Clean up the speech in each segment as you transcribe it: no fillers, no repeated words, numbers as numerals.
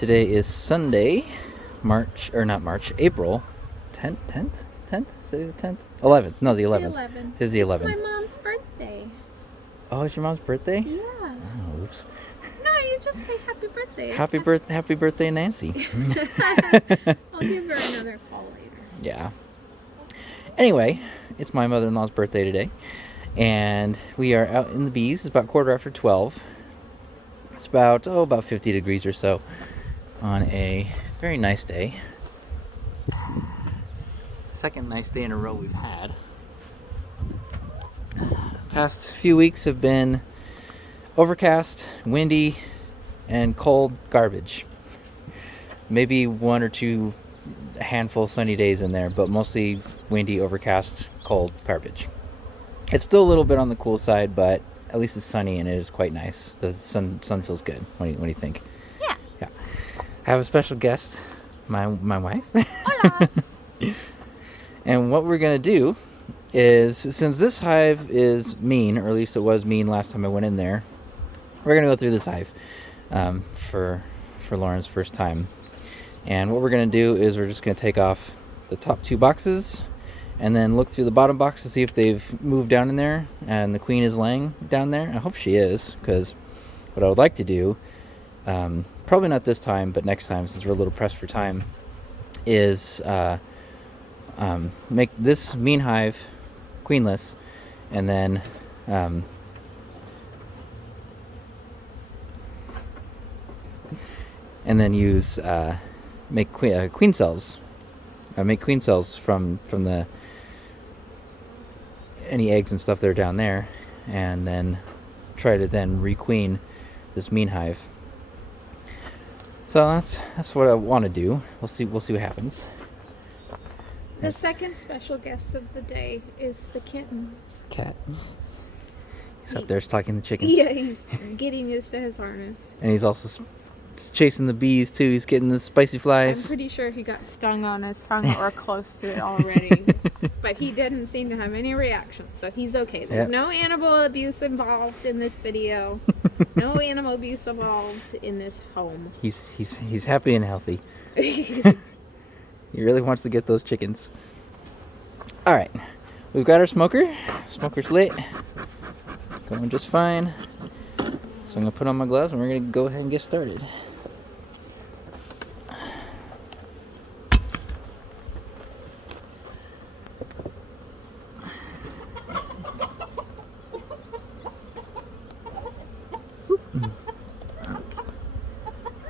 Today is Sunday, April 10th? 10th? Today's the 10th? 11th. No, the 11th. 11th. Today's the 11th. It's my mom's birthday. Oh, it's your mom's birthday? Yeah. Oh, oops. No, you just say happy birthday. Happy birthday, Nancy. I'll give her another call later. Yeah. Anyway, it's my mother-in-law's birthday today, and we are out in the bees. It's about 12:15. It's about 50 degrees or so on a very nice day. Second nice day in a row we've had. Past few weeks have been overcast, windy, and cold garbage. Maybe one or two handful sunny days in there, but mostly windy, overcast, cold garbage. It's still a little bit on the cool side, but at least it's sunny and it is quite nice. The sun feels good. What do you think? Yeah. I have a special guest, my wife. Hola. And what we're gonna do is, since this hive is mean, or at least it was mean last time I went in there, we're gonna go through this hive for Lauren's first time. And what we're gonna do is we're just gonna take off the top two boxes and then look through the bottom box to see if they've moved down in there and the queen is laying down there. I hope she is, because what I would like to do, probably not this time, but next time, since we're a little pressed for time, is make this mean hive queenless, and then use make queen cells. Make queen cells from the any eggs and stuff that are down there, and then try to then requeen this mean hive. So that's what I want to do. We'll see what happens. The second special guest of the day is the kitten. Cat. He's up there stalking the chickens. Yeah, he's getting used to his harness. And he's also chasing the bees too. He's getting the spicy flies. I'm pretty sure he got stung on his tongue or close to it already. But he didn't seem to have any reaction, so he's okay. There's no animal abuse involved in this video. No animal abuse involved in this home. He's happy and healthy. He really wants to get those chickens. All right, we've got our smoker. Smoker's lit. Going just fine. So I'm gonna put on my gloves and we're gonna go ahead and get started.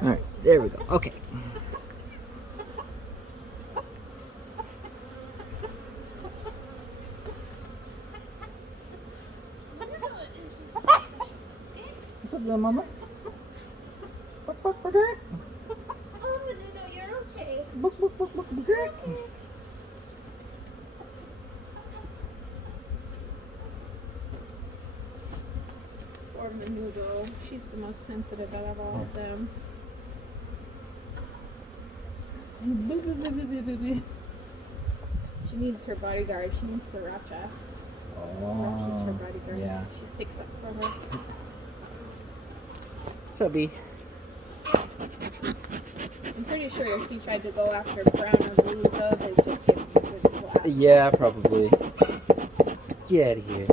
All right, there we go. Okay. What's up, little mama? Oh, no, you're okay. Poor Menudo. She's the most sensitive out of all of them. She needs her bodyguard. She needs the Racha. Racha's her bodyguard. Yeah. She sticks up for her. Chubby. I'm pretty sure if he tried to go after brown or blue, though, they'd just give him a good slap. Yeah, probably. Get out of here.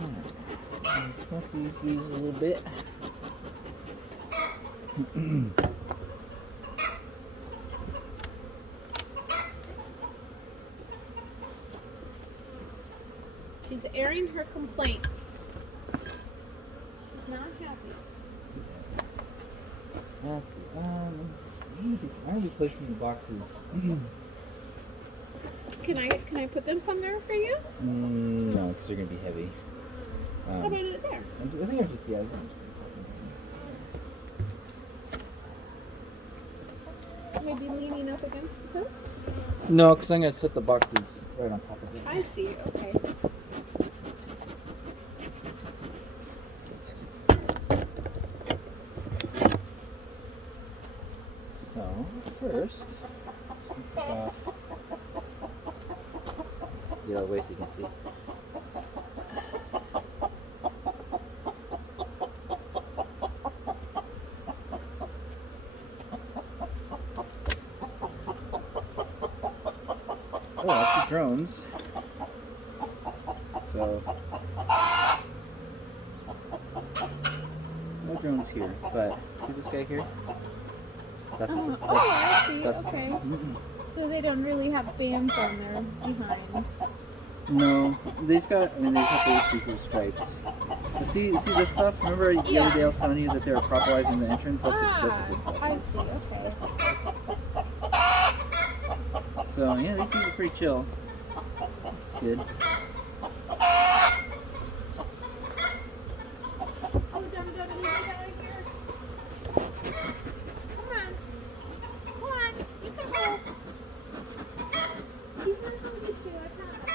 Alright. Smoke these bees a little bit. She's airing her complaints. She's not happy. Let's see. I'm gonna be placing the boxes. Can I put them somewhere for you? No, because they're gonna be heavy. How about it there? I think I'm just Maybe leaning up against the post? No, because I'm gonna set the boxes right on top of it. I see. Okay. So first, get out of the way so you can see. Oh, I see drones. So no drones here, but see this guy here? That's I see. that's Okay. So they don't really have bands on there behind. no, they've got. I mean, they've got these little stripes. But see this stuff? Remember the other day I was telling you that they were properalizing the entrance? That's what this stuff I is. see. Okay. So yeah, these things are pretty chill. It's good. Oh, dum dum, you get out of here. Come on. Come on. You can hold. He's not going to get you. I promise.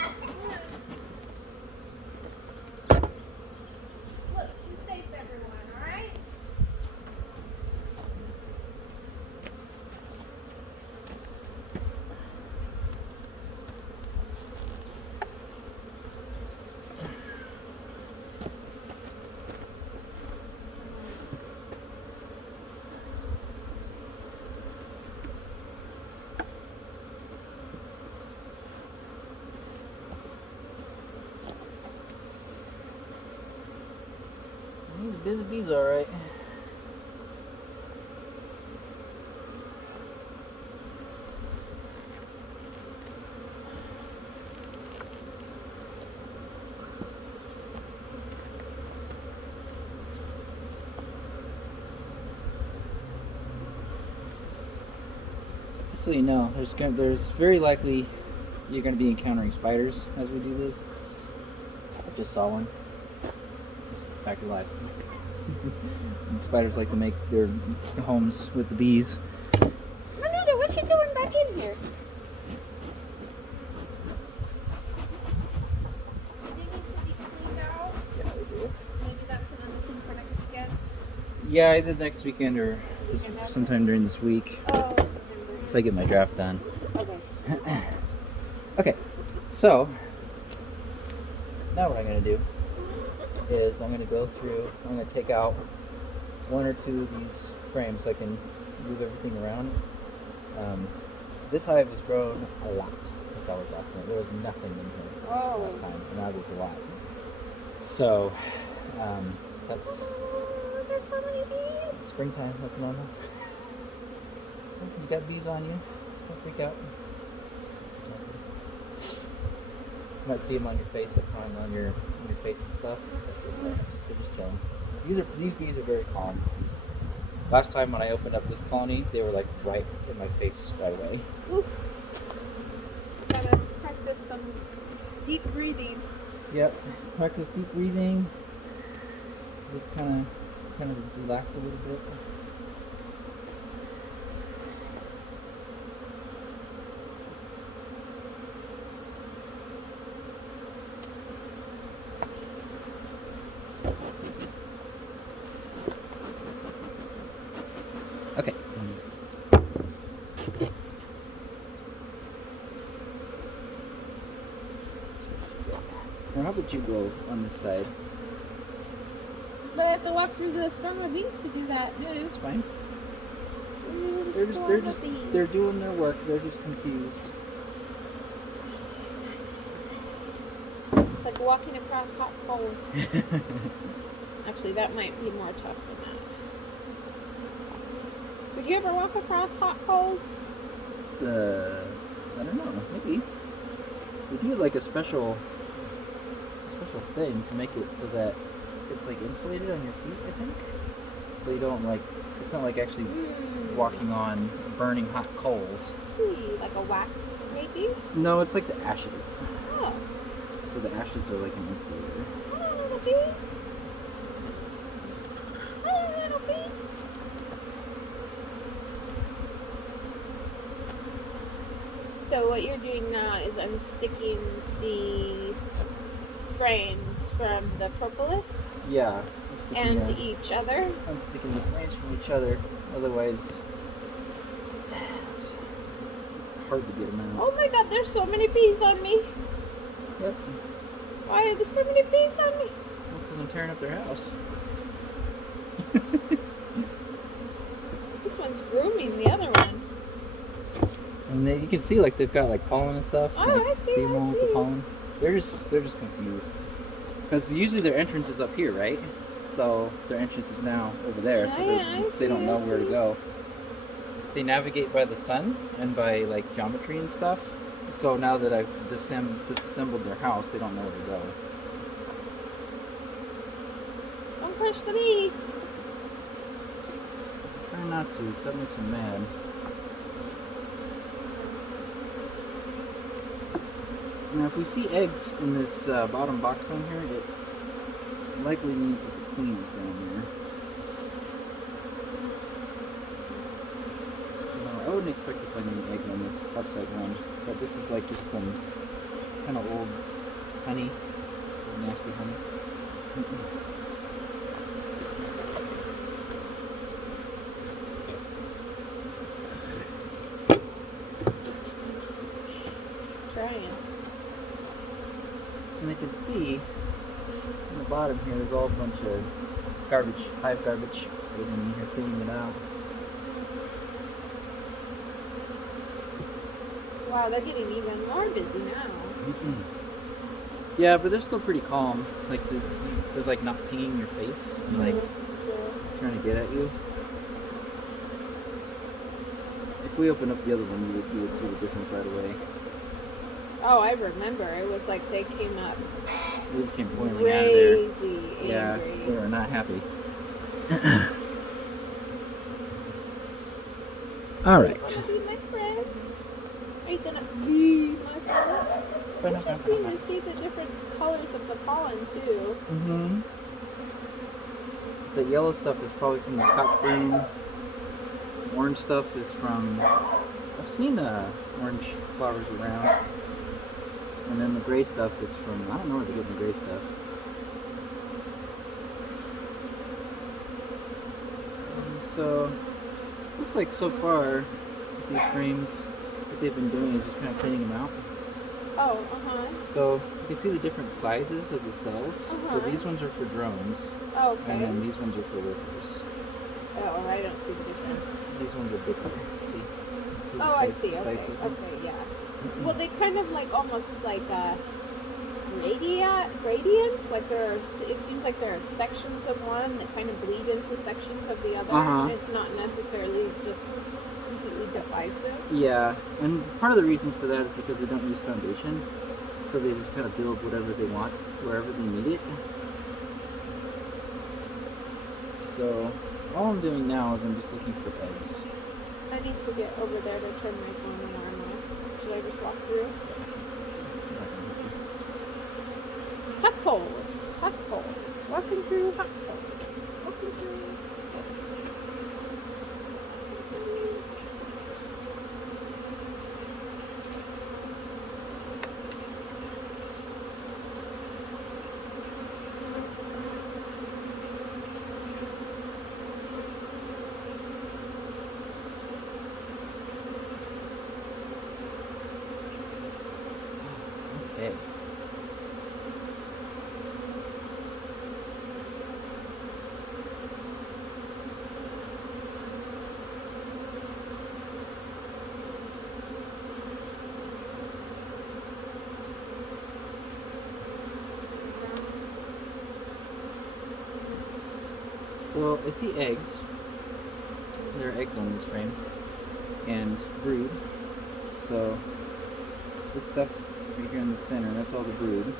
Come on. Look, she's safe, everyone, alright? These busy bees, all right. Just so you know, there's very likely you're going to be encountering spiders as we do this. I just saw one. Just back to life. And spiders like to make their homes with the bees. Manita, what you doing back in here? They need to be cleaned out. Yeah, they do. Maybe that's another thing for next weekend. Yeah, either next weekend or sometime during this week Oh, if I get my draft done. okay. Okay, so now what I'm going to do is I'm going to go through, I'm going to take out one or two of these frames so I can move everything around. This hive has grown a lot since I was last night. There was nothing in here last time, and now there's a lot. So that's Oh, there's so many bees. springtime, that's normal. You got bees on you, just don't freak out. You might see them on your face, they're crawling on your face and stuff. They're just chilling. These bees are very calm. Last time when I opened up this colony, they were like right in my face right away. Ooh. Gotta practice some deep breathing. Yep. Practice deep breathing. Just kind of relax a little bit. Okay. Now how about you go on this side? But I have to walk through the storm of bees to do that. Yeah, it's fine. They're just They're doing their work. They're just confused. It's like walking across hot coals. Actually, that might be more tough than that. Would you ever walk across hot coals? I don't know. Maybe we do like a special thing to make it so that it's like insulated on your feet. I think so you don't like. It's not like actually walking on burning hot coals. See, like a wax, maybe? No, it's like the ashes. Oh. So the ashes are like an insulator. Oh, little bees. Oh, little bees. So what you're doing now is unsticking the frames from the propolis Yeah. I'm and each other. I'm sticking the frames from each other. Otherwise, it's hard to get them out. Oh my god, there's so many bees on me. Yep. Why are there so many bees on me? Hopefully I'm tearing up their house. This one's grooming the other one. And then you can see like they've got like pollen and stuff. Oh, Like, I see, them all I with the see. pollen. They're just confused. Because usually their entrance is up here, right? So their entrance is now over there, so they don't know where to go. They navigate by the sun and by like geometry and stuff. So now that I've disassembled their house, they don't know where to go. Don't crush the bee. Try not to, because that makes them mad. Now if we see eggs in this bottom box on here, it likely means that the queen is down there. I wouldn't expect to find any egg on this outside one, but this is like just some kind of old honey, old nasty honey. Just trying. And I can see on the bottom here, there's all a bunch of garbage, hive garbage. So we're going to be here cleaning it out. Wow, they're getting even more busy now. Yeah, but they're still pretty calm. Like they're like not pinging your face, like trying to get at you. If we open up the other one, you would see the difference right away. Oh, I remember. It was like they came up They just came boiling out of there. crazy angry. Yeah, they were not happy. All right. Wanna be my friends? Are you gonna be my friends? It's interesting to see the different colors of the pollen too. Mm-hmm. The yellow stuff is probably from the Scotch broom. Orange stuff is from... I've seen orange flowers around. And then the gray stuff is from... I don't know where they're getting the gray stuff. And so, looks like so far, with these frames, what they've been doing is just kind of cleaning them out. Oh, uh-huh. So you can see the different sizes of the cells. So Uh-huh. these ones are for drones, Oh, okay. and then these ones are for workers. Oh, I don't see the difference. These ones are bigger. See? See the Oh, I size- see. the Okay. size difference? Okay, yeah. Well, they kind of like almost like gradient. Like it seems like there are sections of one that kind of bleed into sections of the other. Uh-huh. It's not necessarily just completely divisive. Yeah, and part of the reason for that is because they don't use foundation, so they just kind of build whatever they want wherever they need it. So all I'm doing now is I'm just looking for eggs. I need to get over there to turn my phone alarm off. Should I just walk through? Hot poles. Hot poles. Walking through hot poles. Walking through. Okay. So I see eggs. There are eggs on this frame. And brood. So this stuff right here in the center, that's all the brood.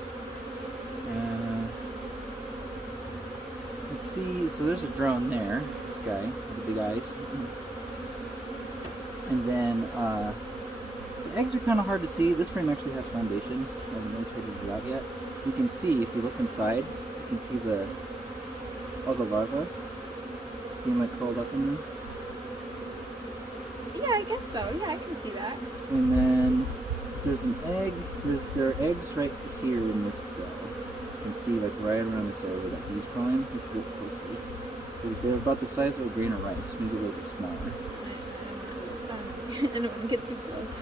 Let's see, so there's a drone there, this guy with the big eyes. And then the eggs are kind of hard to see. This frame actually has foundation. I haven't rotated it out yet. You can see, if you look inside, you can see all the larvae being like curled up in there. Yeah, I guess so. Yeah, I can see that. And then there's an egg. There are eggs right here in this cell. You can see like right around this area where that bee's crawling. If you look closely. They're about the size of a grain of rice, maybe a little bit smaller. I don't want to get too close.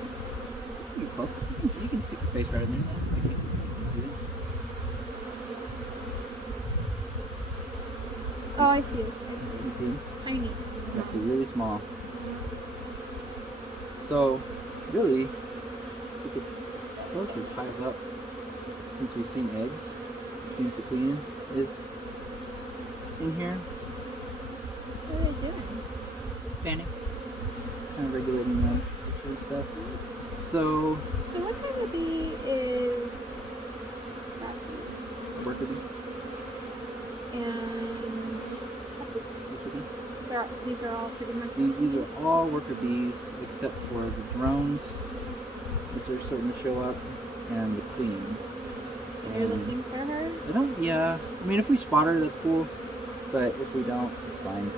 You close. You can stick your face right in there. Oh, I see it. You can see them? Tiny. They're really small. So really, we could close this hive up since we've seen eggs. Which means the queen is in here. What are they doing? Panic. Kind of regulating the and stuff. So what kind of bee is that bee? worker bee. And Worker bee. these are all pretty much. These are all worker bees except for the drones, which are starting to show up, and the queen. You're looking for her? I don't. Yeah. I mean, if we spot her, that's cool. But if we don't, it's fine.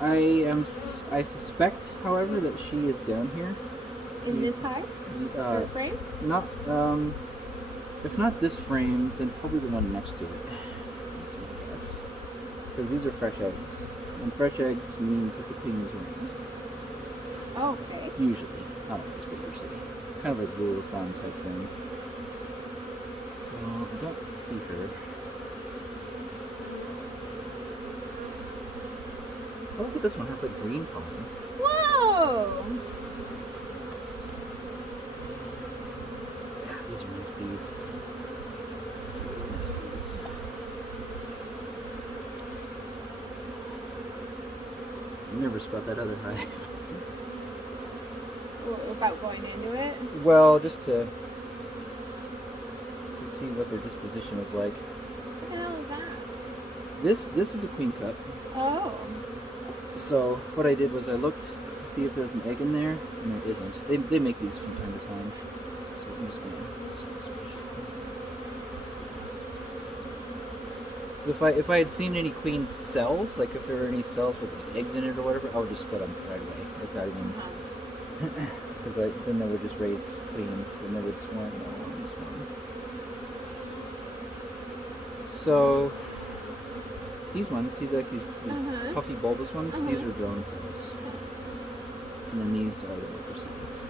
I suspect, however, that she is down here. In this hive? Or frame? Not. If not this frame, then probably the one next to it. That's my guess. Because these are fresh eggs, and fresh eggs means that the queen is around. Oh, okay. Usually, not always, but usually. It's kind of like rule of thumb type thing. So I don't see her. Oh, look at this one. It has like green pollen. Whoa! Yeah, these are nice bees. These are really nice bees. I'm nervous about that other hive. About going into it? Well, just to see what their disposition is like. What the hell is that? This is a queen cup. Oh. So what I did was I looked to see if there's an egg in there, and there isn't. They make these from time to time. So I'm just gonna switch. So if I had seen any queen cells, like if there were any cells with eggs in it or whatever, I would just split them right away without even. Because then they would just raise queens and they would swarm all on this one. So these ones, see like these puffy bulbous ones? These are drone cells. And then these are the worker cells.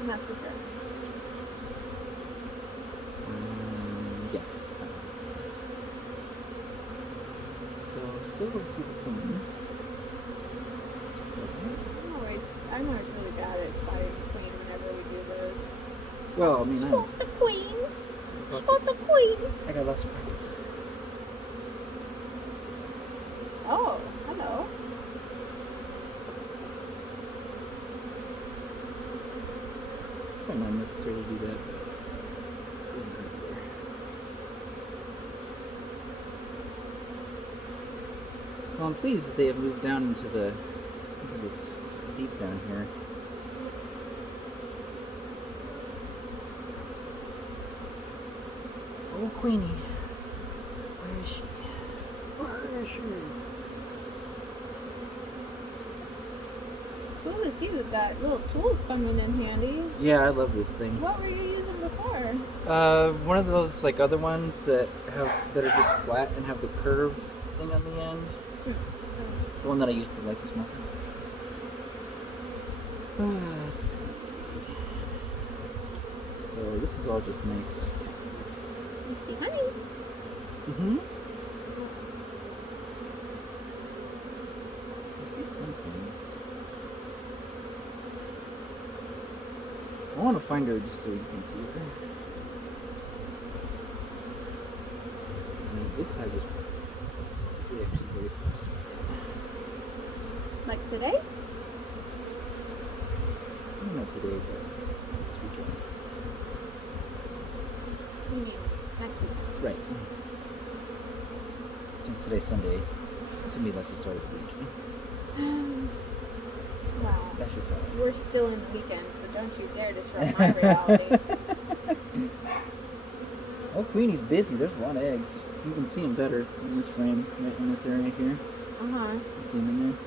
And that's okay. Yes. So still don't see the queen. I'm always really bad at spotting the queen whenever we do those. Well, I mean, Spot the queen! Spot the queen! I got lots of practice. Oh, hello. Might not necessarily do that, but it doesn't hurt either. Well, I'm pleased that they have moved down into this deep down here. Oh, Queenie. Where is she? Where is she? It's cool to see that little tool's coming in handy. Yeah, I love this thing. What were you using before? One of those like other ones that are just flat and have the curve thing on the end. The one that I used to like this more. Let's see. So this is all just nice. Let's see, honey. Mm-hmm. I see some things. I want to find her just so you can see her. And this side is actually very close. Like today? Not today, but this weekend. You mean next week? Right. Since today's Sunday, to me that's the start of the week. Wow. That's just how We're still in the weekend, so don't you dare disrupt my reality. Oh, Queenie's busy. There's a lot of eggs. You can see them better in this frame, right in this area here. Uh-huh. You see them in there?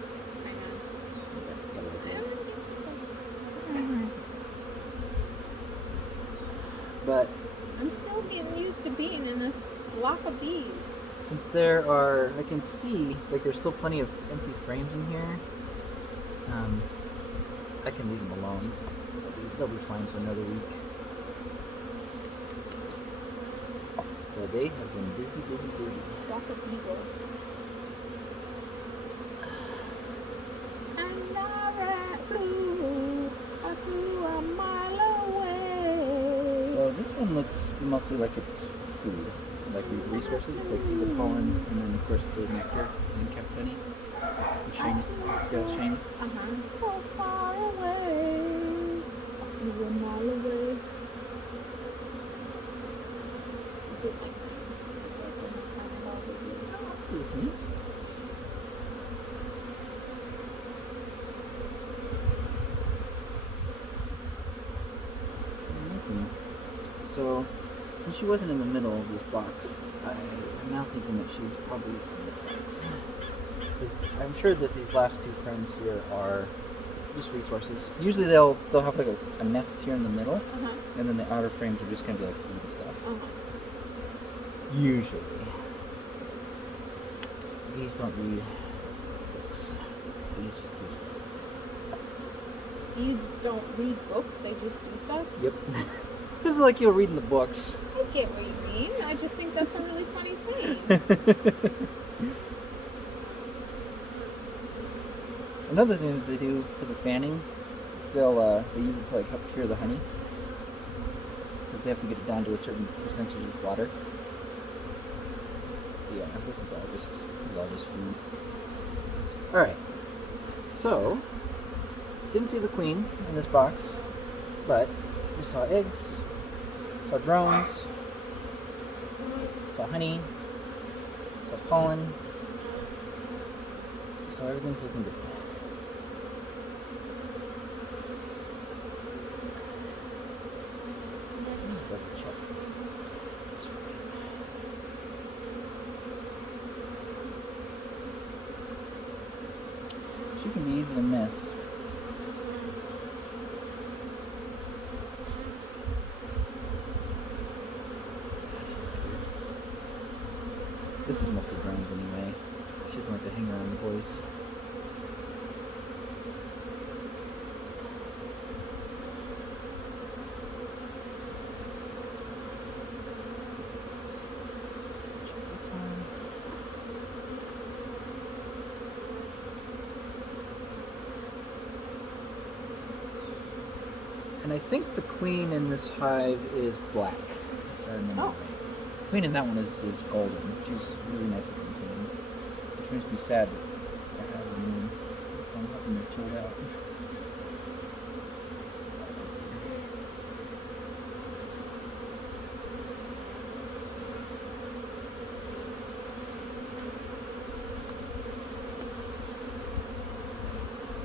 But I'm still getting used to being in this flock of bees. since there are, I can see, like there's still plenty of empty frames in here, I can leave them alone. They'll be fine for another week. But they have been busy, busy, busy. Flock of beagles. Another flew looks mostly like it's food, like resources. Like see the pollen, and then of course the nectar and kept honey. And shiny. See how shiny? So far away. You were a mile away. This is neat. So, since she wasn't in the middle of this box, I'm now thinking that she's probably in the fence. Because I'm sure that these last two frames here are just resources. Usually they'll have like a nest here in the middle, and then the outer frames are just gonna be like food and stuff. Usually. These don't read books. These just do stuff. Bees don't read books, they just do stuff? Yep. This is like you'll read in the books. I get what you mean. I just think that's a really funny saying. Another thing that they do for the fanning, they use it to like help cure the honey, because they have to get it down to a certain percentage of water. Yeah, this is all just food. All right, so didn't see the queen in this box, but we saw eggs, saw drones, saw honey, saw pollen, so everything's looking good. She can be easy to miss. This is mostly drones anyway. She doesn't like to hang around the boys. And I think the queen in this hive is black, if I remember right. The queen in that one is golden. She's really nice looking queen. Which makes me sad that I have a moon. So I'm hoping they're chilled out.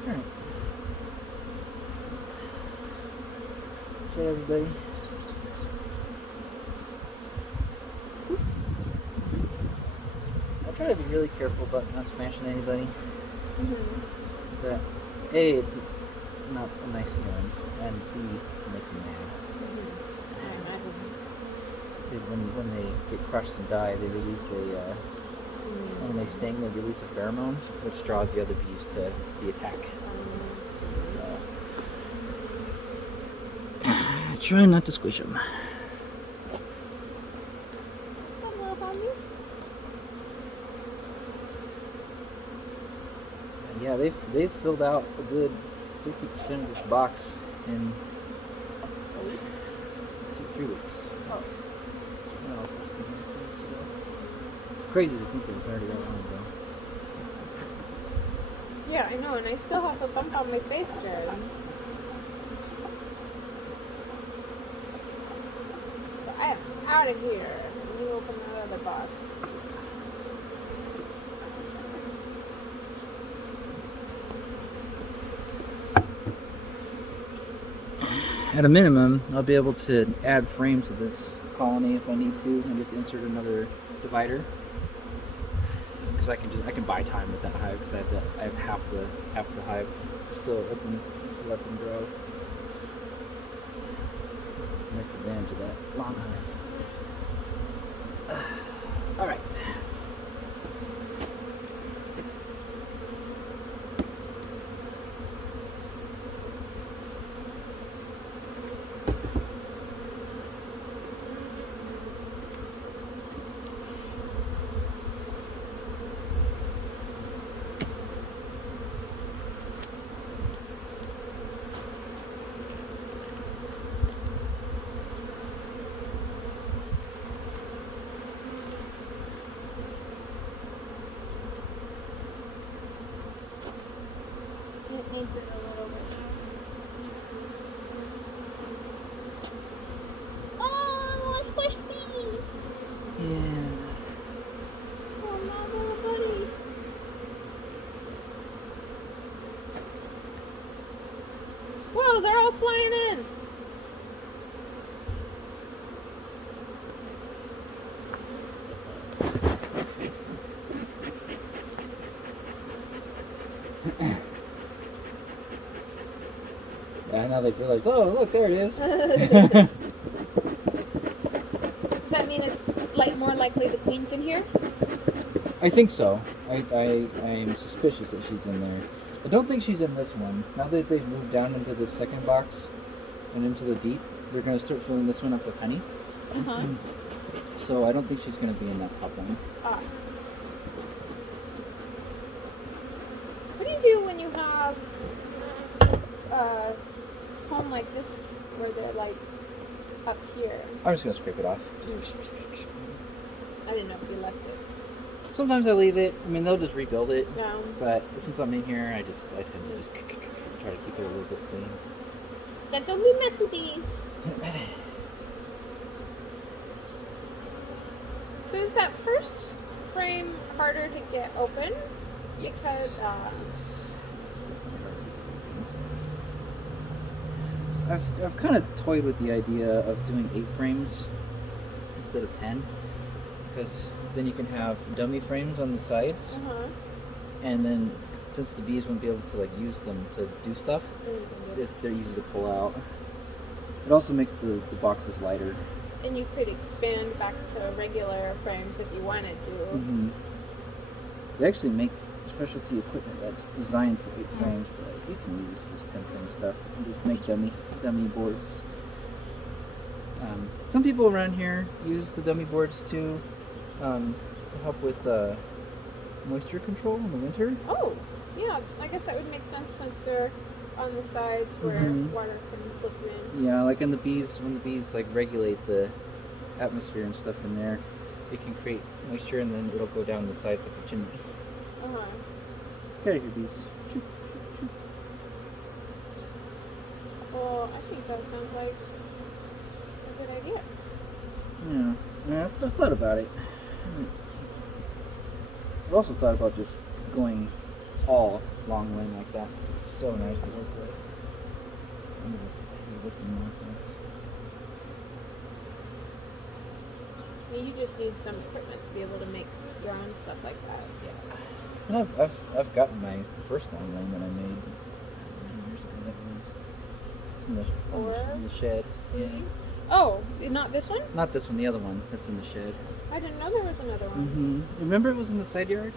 Alright. Hey everybody. I try to be really careful about not smashing anybody. Is that A, it's not a nice feeling, and B, it makes me mad. When they get crushed and die, they release when they sting, they release a pheromone, which draws the other bees to the attack. So try not to squish them. Some love on you. Yeah, they've filled out a good 50% of this box in 3 weeks. Oh. When else was 3 weeks ago? Crazy to think that it's already that long ago. Yeah, I know, and I still have a bump on my face, Jared. So I am out of here. And you open that other box. At a minimum, I'll be able to add frames to this colony if I need to, and just insert another divider. Because I can buy time with that hive because I have half the hive still open to let them grow. It's a nice advantage of that long hive. All right. needs it a little bit now. Oh, a squish bee! Yeah. Oh, my little buddy. Whoa, they're all flying in. Yeah, now they've realized, oh, look, there it is. Does that mean it's like more likely the queen's in here? I think so. I'm suspicious that she's in there. I don't think she's in this one. Now that they've moved down into the second box and into the deep, they're going to start filling this one up with honey. Uh-huh. So I don't think she's going to be in that top one. Ah. What do you do when you have a home like this where they're like up here? I'm just going to scrape it off. I didn't know if you left it. Sometimes I leave it. I mean, they'll just rebuild it. No. But since I'm in here, I tend to just try to keep it a little bit clean. Then don't be messy, bees. So is that first frame harder to get open? Yes. Because, Yes. It's definitely hard to do. I've kind of toyed with the idea of doing 8 frames instead of 10, because then you can have dummy frames on the sides, uh-huh. and then since the bees won't be able to like use them to do stuff, they're easy to pull out. It also makes the boxes lighter. And you could expand back to regular frames if you wanted to. Mm-hmm. They actually make specialty equipment that's designed for 8 frames, but you can use this 10 frame stuff and just make dummy boards. Some people around here use the dummy boards to help with moisture control in the winter. Oh, yeah. I guess that would make sense since they're on the sides where water can slip in. Yeah, like when the bees like regulate the atmosphere and stuff in there, it can create moisture and then it'll go down the sides like a chimney. Uh-huh. Here, your bees. Well, I think that sounds like a good idea. Yeah, I've thought about it. I've also thought about just going all long limb like that because it's so nice to work with. Under this heavy lifting nonsense. You just need some equipment to be able to make your own stuff like that. Yeah. And I've gotten my first long limb that I made. Years ago that was. It's in the shed. Yeah. Oh, not this one? Not this one, the other one that's in the shed. I didn't know there was another one. Mm-hmm. Remember it was in the side yard?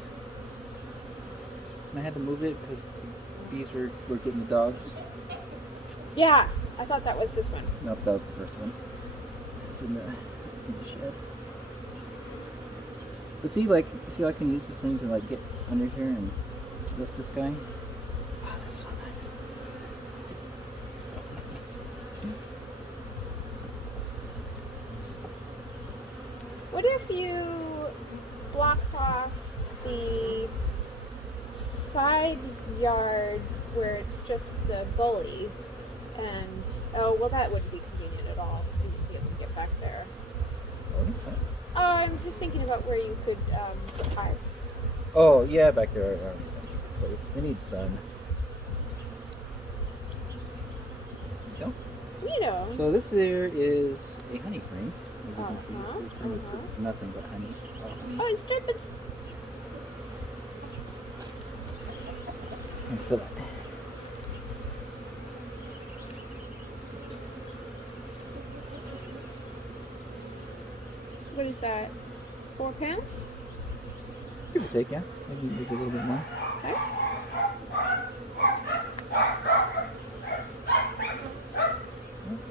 And I had to move it because the bees were getting the dogs. Yeah, I thought that was this one. Nope, that was the first one. It's in the shed. But see I can use this thing to like get under here and lift this guy. Oh, that's so nice. It's so nice. What if you blocked off the side yard where it's just the gully and, oh, well, that wouldn't be convenient at all to get back there. Okay. I'm just thinking about where you could put hives. Oh, yeah, back there. They need sun. There you go. You know. So this here is a honey frame. As you can see, this is pretty much Uh-huh. just nothing but honey. It's all honey. Oh, it's dripping. And fill it. What is that? 4 pounds? Give or take, yeah. Maybe a little bit more. Okay.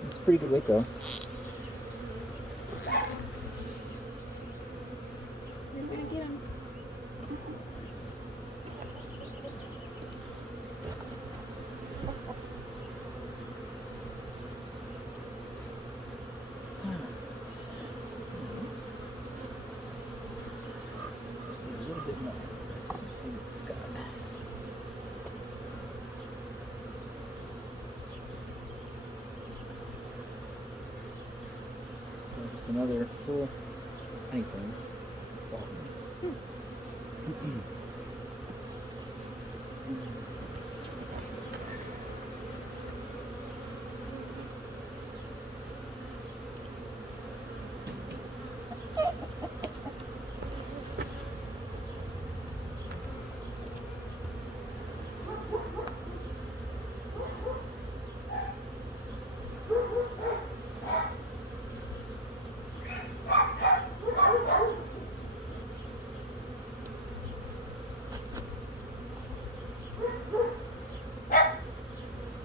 It's a pretty good weight though. You're gonna get them. Let's do a little bit more. Let's see what we've got. just another full honey comb.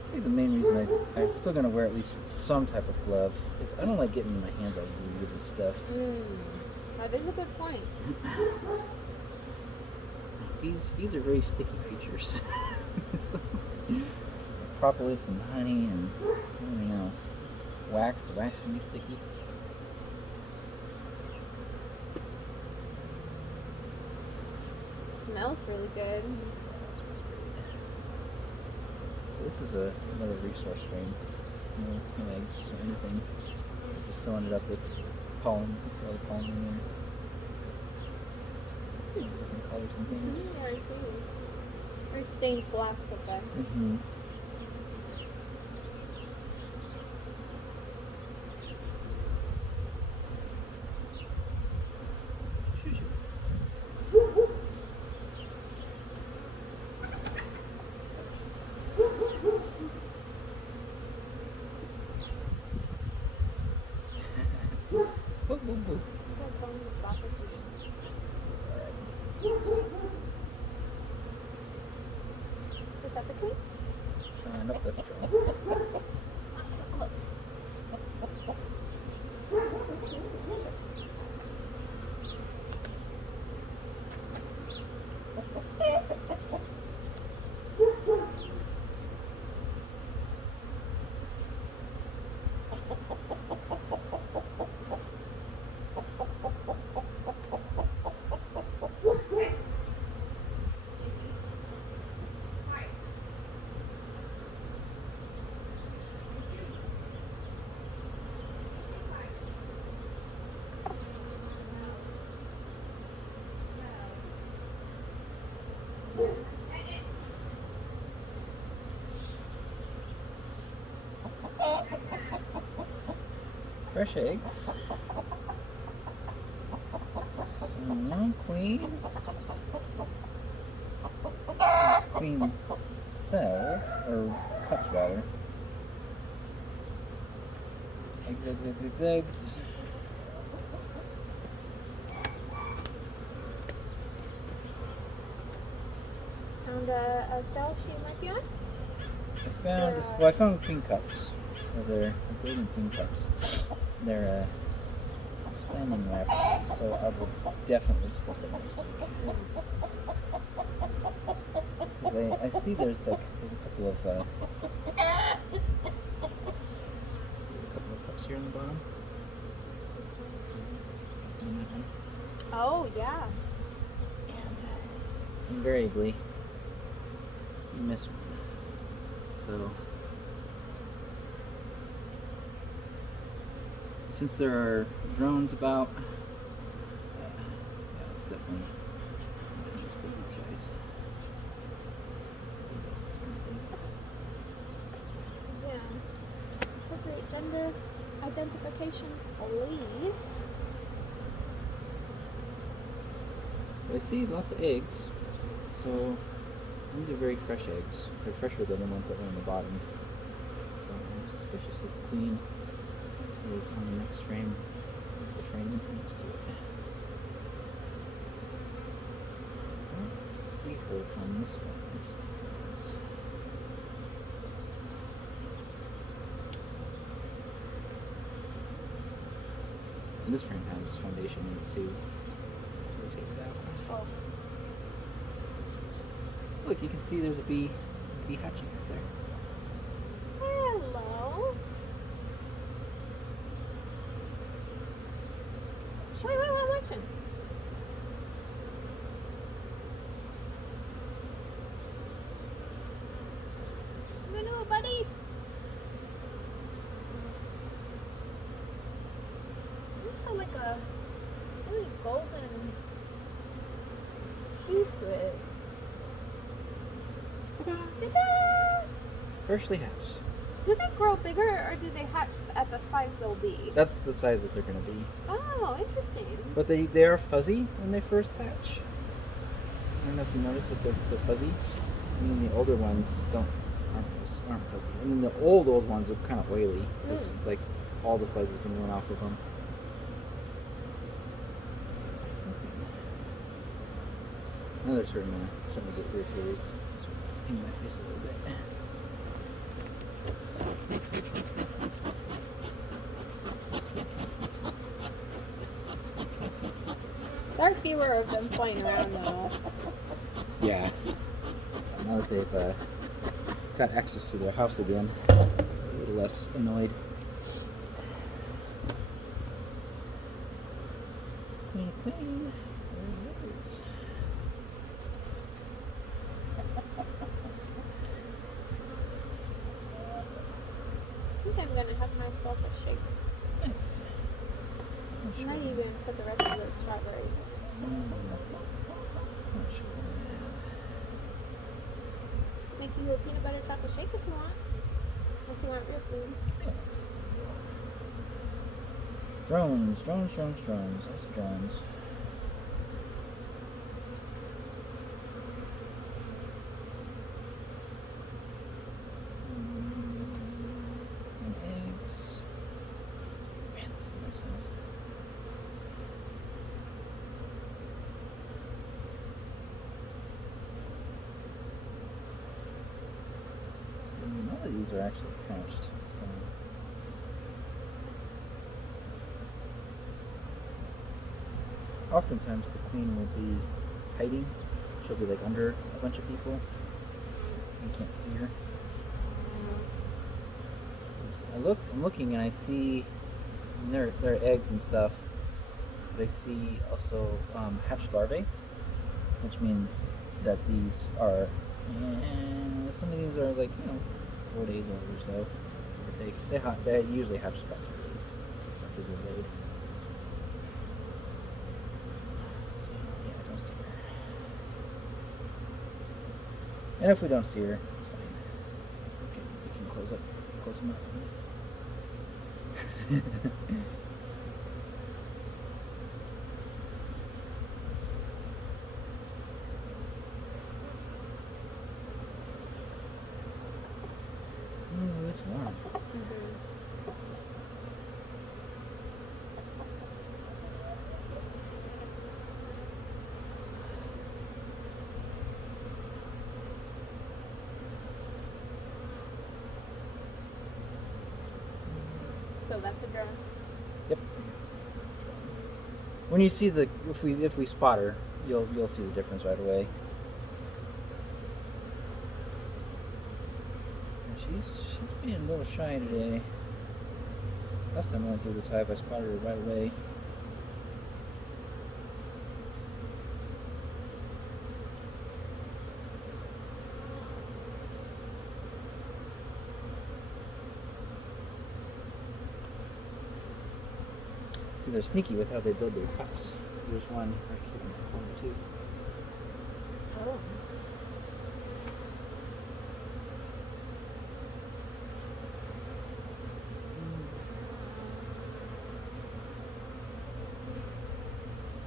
I think the main reason I'm still going to wear at least some type of glove is I don't like getting my hands all glued with this stuff. That is a good point. These are very sticky creatures. Propolis and honey and everything else. Wax, the wax can be sticky. Smells really good. This is another resource strain. No eggs or anything. Just filling it up with pollen. That's all the pollen in there. Different colors and things. I see. Very stained glass with that. Mm-hmm. Is that the queen? Nope, that's true. That's so close. Fresh eggs. Some young queen. Queen cells, or cups rather. Eggs, eggs, eggs, eggs, eggs. Found a cell she might be on? I found queen cups. So they're golden queen cups. They're expanding rapidly, so I will definitely split them next week. I see there's a couple of cups here on the bottom. Oh, yeah. And invariably, you miss one. So since there are drones about, yeah, it's definitely these guys. Yeah. Appropriate gender identification, please. I see lots of eggs, so these are very fresh eggs. They're fresher than the ones that were on the bottom. So I'm suspicious that the queen is on the next frame, the frame next to it. I don't see her on this one. And this frame has foundation in it too. Rotate that one. Oh. Look, you can see there's a bee hatching right there. Hello. Wait, I'm watching. Hello, buddy. He's to it. Freshly hatched. Do they grow bigger or do they hatch at the size they'll be? That's the size that they're going to be. Oh, interesting. But they are fuzzy when they first hatch. I don't know if you noticed that they're fuzzy. I mean, the older ones aren't fuzzy. I mean, the old ones are kind of oily. Because, like, all the fuzz has been worn off of them. Now they're starting to get irritated. Pain my face a little bit. There are fewer of them flying around now. Yeah. Now that they've got access to their house again, a little less annoyed. Queen, there it is. I think I'm gonna have myself a shake. Nice. I might even put the rest of those strawberries. Not sure. Make you a peanut butter chocolate shake if you want. Unless you want real food. Drones. That's drones. And eggs. Man, this is a nice house. So none of these are actually hatched. So. Oftentimes the queen will be hiding. She'll be like under a bunch of people. You can't see her. I'm looking and I see there are eggs and stuff. But I see also hatched larvae, which means that these are some of these are like 4 days old or so. They usually hatch about 3 days after they're laid. So yeah, I don't see her. And if we don't see her, it's fine. Okay, we can close them up. Ooh, it's warm. So that's a drone. Yep. When you see if we spot her, you'll see the difference right away. And she's being a little shy today. Last time I went through this hive, I spotted her right away. See, they're sneaky with how they build their cups. There's one right here in the corner too. Oh.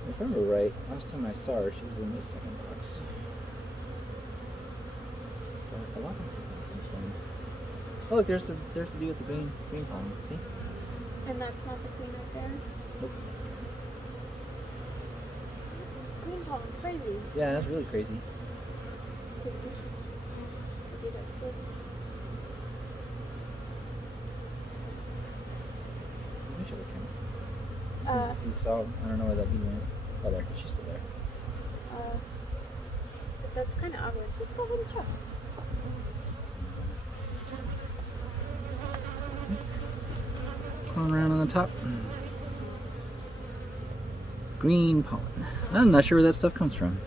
If I remember right, last time I saw her, she was in this second box. But a lot has happened since then. Oh look, there's the dude with the green pollen. See? And that's not the queen right there? Nope. Green pollen's crazy. Yeah, that's really crazy. Do that first. Let me show the camera. If you saw, I don't know where that bee went. Oh, there. She's still there. But that's kind of awkward. Just go ahead and check. Going around on the top. Green pollen. I'm not sure where that stuff comes from.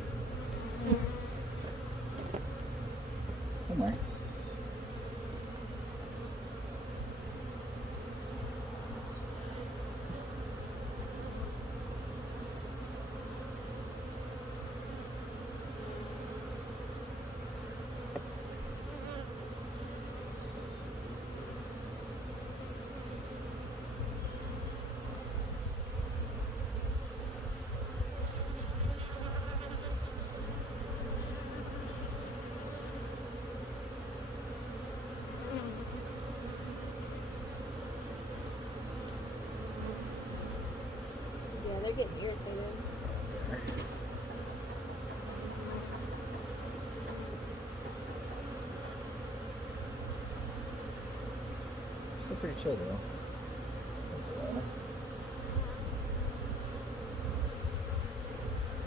Oh my. pretty chill though.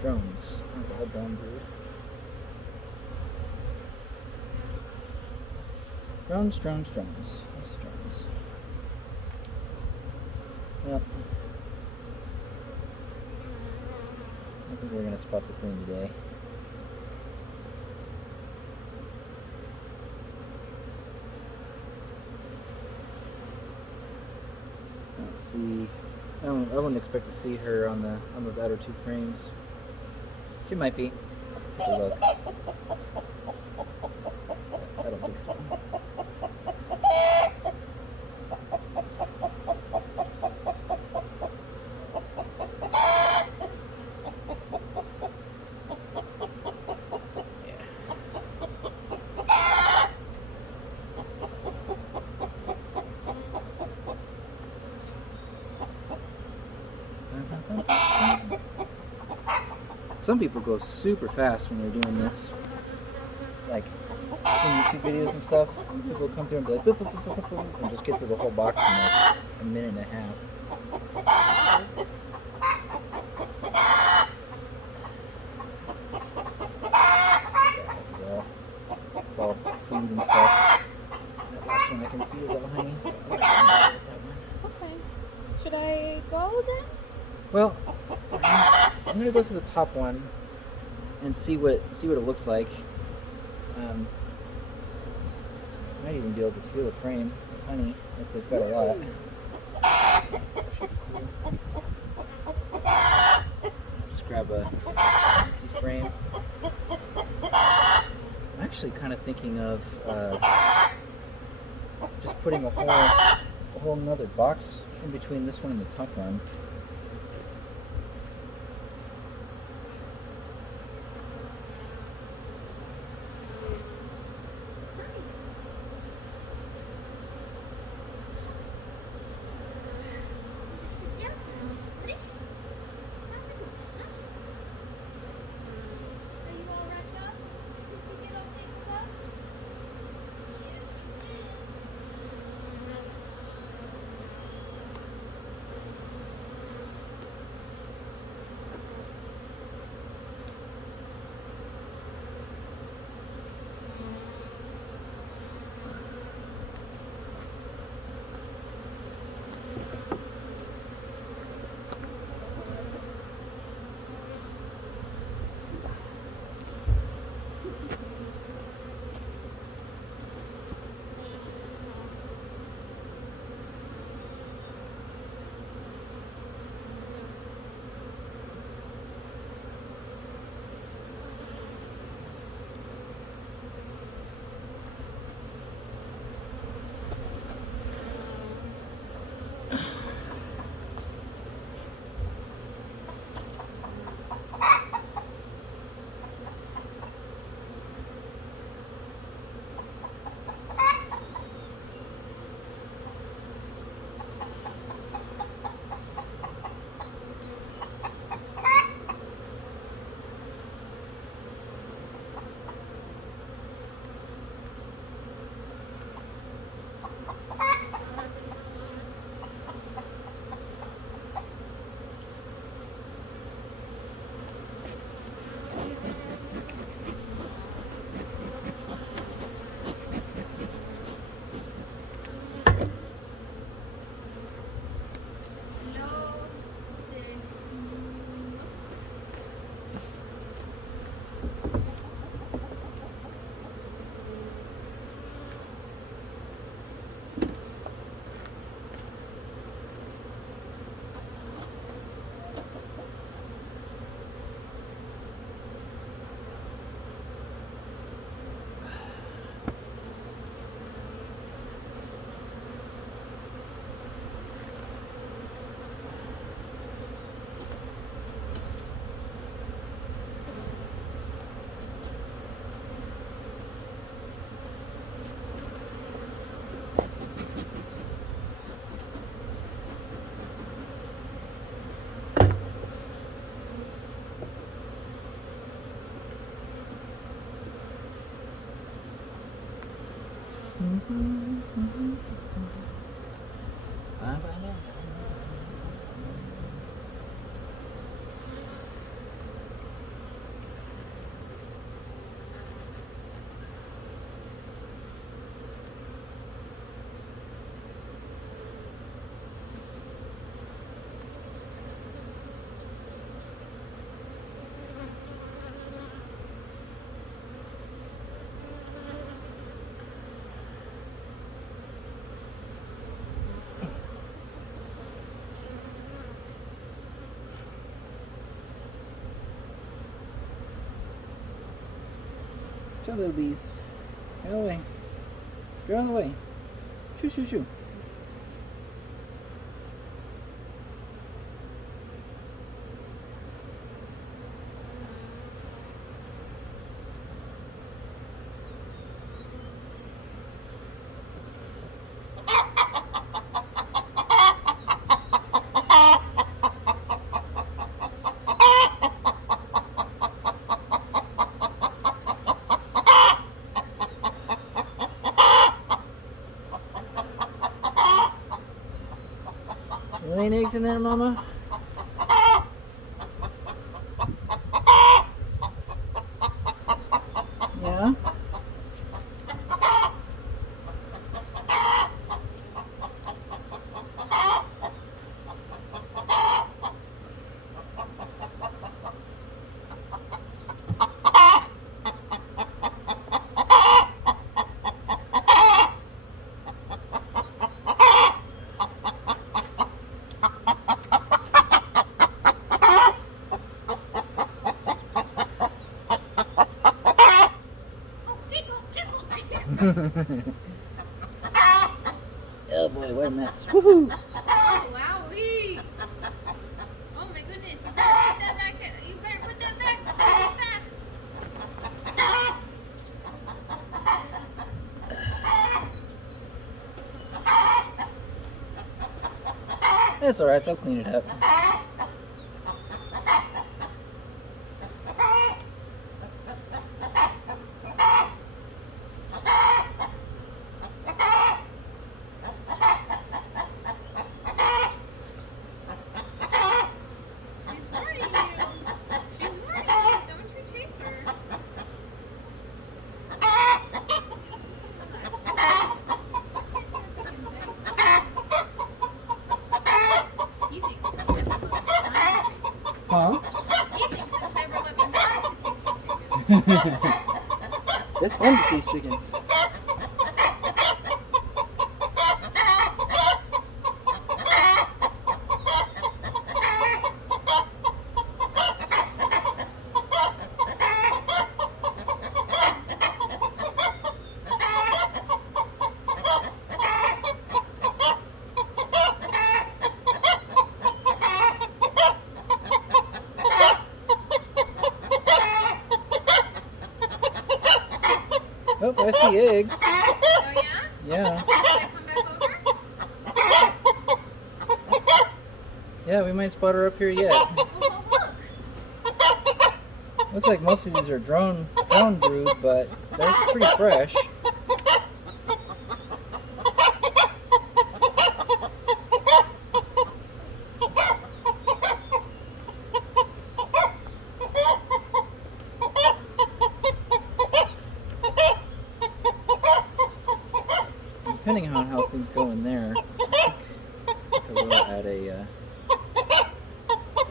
Drones. That's a whole drone breed. Drones. That's drones. Yep. I think we're gonna spot the queen today. Let's see. I wouldn't expect to see her on those outer two frames. She might be. Take a look. I don't think so. Some people go super fast when they're doing this. Like, some YouTube videos and stuff. People come through and be like, boop, boop, boop, boop, boop, and just get through the whole box in like a minute and a half. Yeah, it's all food and stuff. That last one I can see is all honey, so I'm not gonna bother with that one. Okay. Should I go then? Well, I'm gonna go through the top one and see what it looks like. Might even be able to steal a frame of honey if they've got a lot. Just grab a empty frame. I'm actually kind of thinking of just putting a whole nother box in between this one and the top one. Go, little bees. Get away. Get out of the way. Shoo, shoo, shoo. You laying eggs in there, Mama? Yeah? Oh boy, what a mess. Woohoo! Oh, wowee! Oh my goodness, you better put that back. You better put that back fast. It's alright, they'll clean it up. She's warning you. She's warning you. Don't you chase her. He thinks it's cyber weapon time. Huh? He thinks it's cyber weapon time to chase chickens. It's fun to chase chickens. Oh, I see eggs. Oh yeah? Yeah. Should I come back over? Yeah, we might spot her up here yet. Oh, look. Looks like most of these are drone brood, but they're pretty fresh. Depending on how things go in there, I think I will add a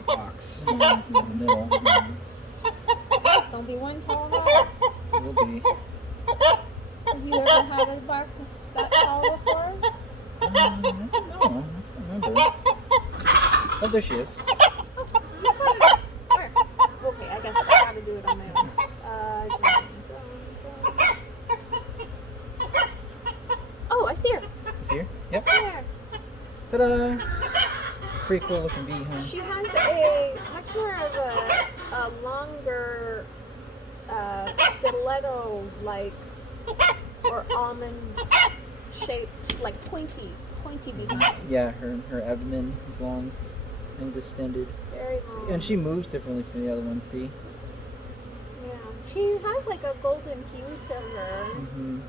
box in the middle. It's gonna be one tall rock. It will be. Have you ever had a bark that tall before? I don't know. I can't remember. Oh, there she is. Where? Okay, I guess I gotta do it on my own. Oh, I see her. Is here? Yep. There. Ta-da! Pretty cool looking bee, huh? She has a much more of a longer stiletto-like or almond-shaped, like pointy behind. Yeah, her abdomen is long and distended. Very long. And she moves differently from the other ones, see? Yeah. She has like a golden hue to her. Mm-hmm.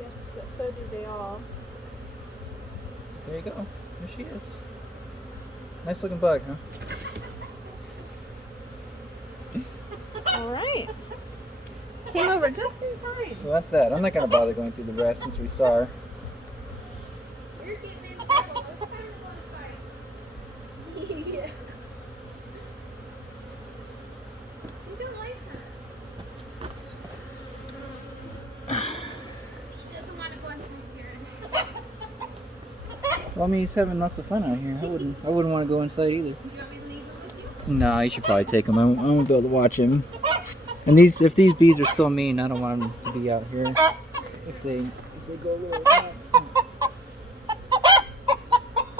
Yes, but so do they all. There you go. There she is. Nice looking bug, huh? All right. Came over just in time. So that's that. I'm not going to bother going through the rest since we saw her. You're getting in trouble. It's time to go to fight. Yeah. You don't like her. She doesn't want to go inside here. Well, I mean, he's having lots of fun out here. I wouldn't want to go inside either. Do you want me to leave it with you? No, you should probably take him. I won't be able to watch him. And if these bees are still mean, I don't want them to be out here. If they go a little nuts.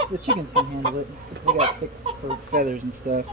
The chickens can handle it. They got thick fur feathers and stuff.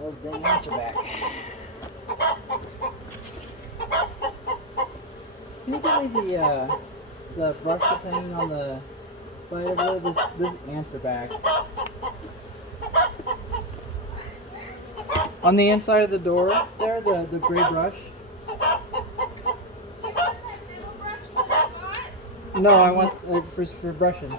Those dang ants are back. Can you give me the brush that's hanging on the side of it? Those ants are back. On the inside of the door there, the gray brush. No, I want for brushing.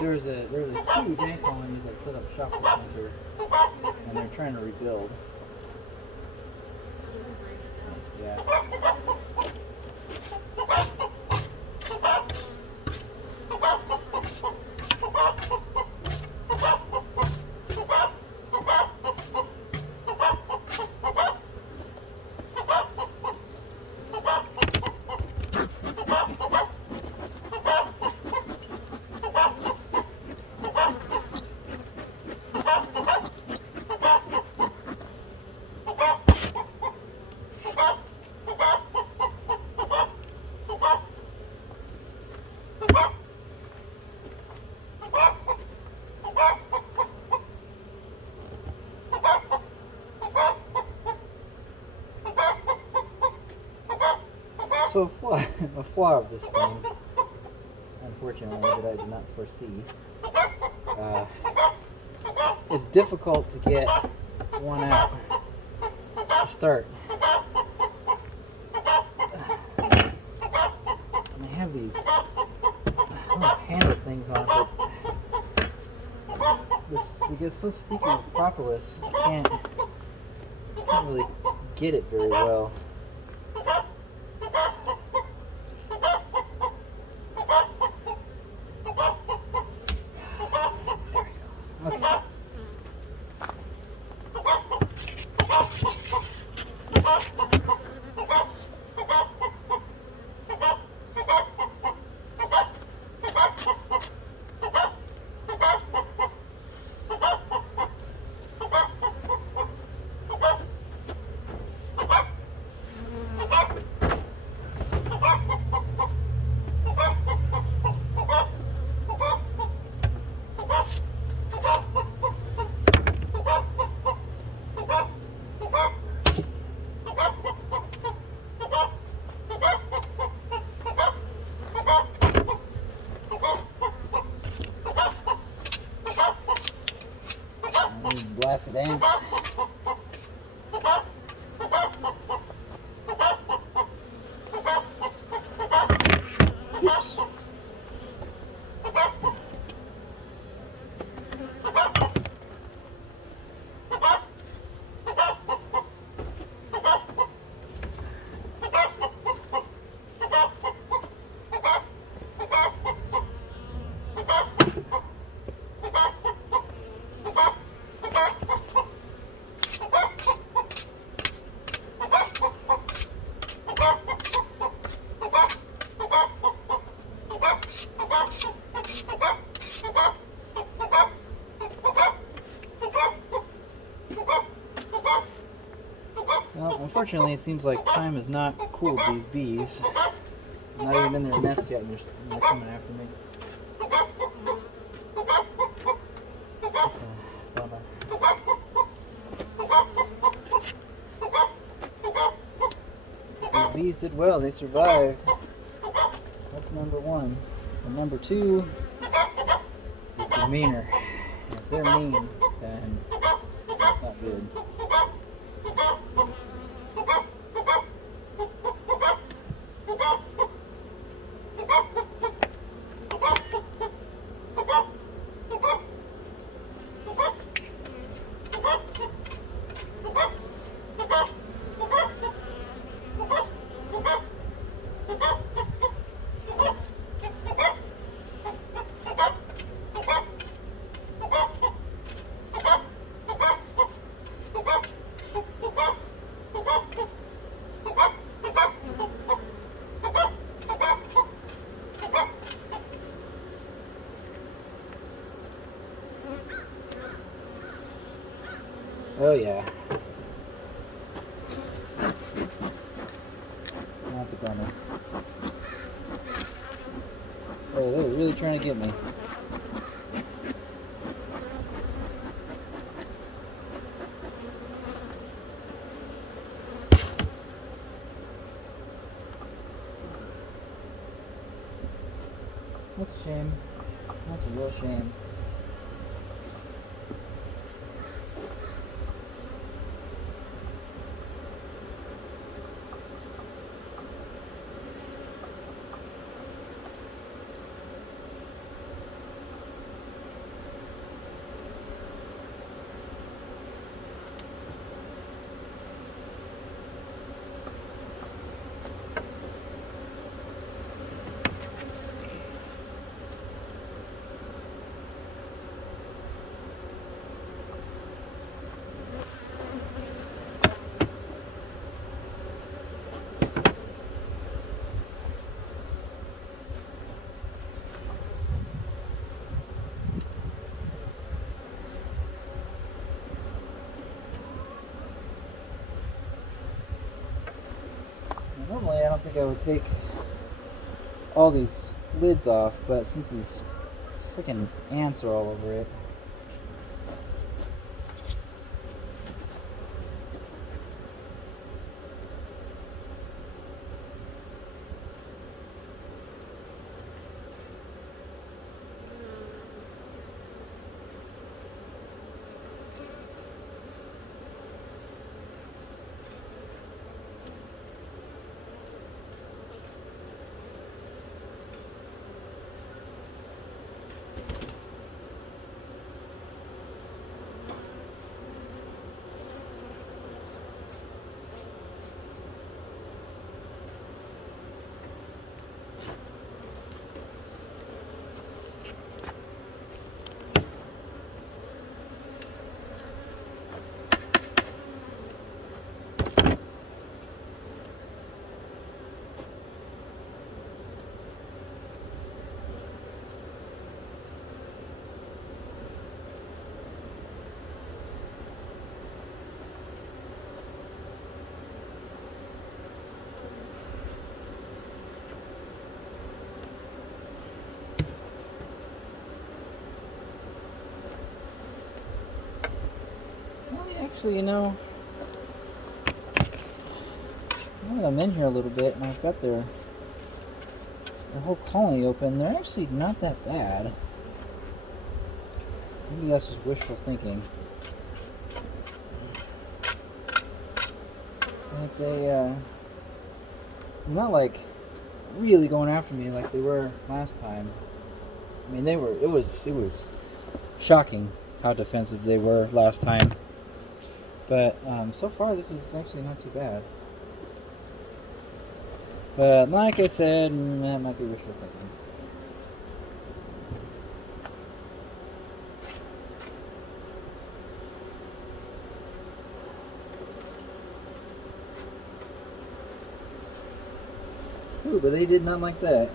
There's a huge ant colony that set up shop this winter, and they're trying to rebuild. Yeah. So a flaw of this thing, unfortunately, that I did not foresee. It's difficult to get one out to start. And I have these little handle things on it, but it gets so sticky with propolis, I can't really get it very well. Okay. Blasted ants. Oops. Well, unfortunately, it seems like time has not cooled these bees. I'm not even in their nest yet, and they're coming after me. That's a bummer. These bees did well. They survived. That's number one. And number two is demeanor. And if they're mean, then that's not good. Oh yeah. Not the bummer. Oh, they were really trying to get me. That's a shame. That's a real shame. Normally I don't think I would take all these lids off, but since these freaking ants are all over it. Actually, you know, now that I'm in here a little bit and I've got their whole colony open, they're actually not that bad. Maybe that's just wishful thinking. Like they're not like really going after me like they were last time. I mean, it was shocking how defensive they were last time. But so far, this is actually not too bad. But like I said, that might be wishful thinking. Ooh, but they did not like that.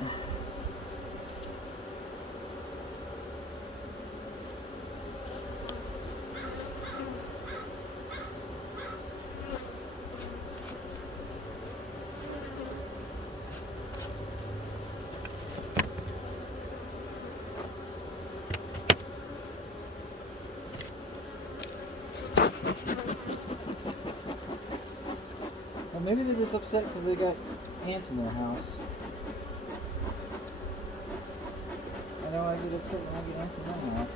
Well, maybe they're just upset because they got ants in their house. I know I get upset when I get ants in my house.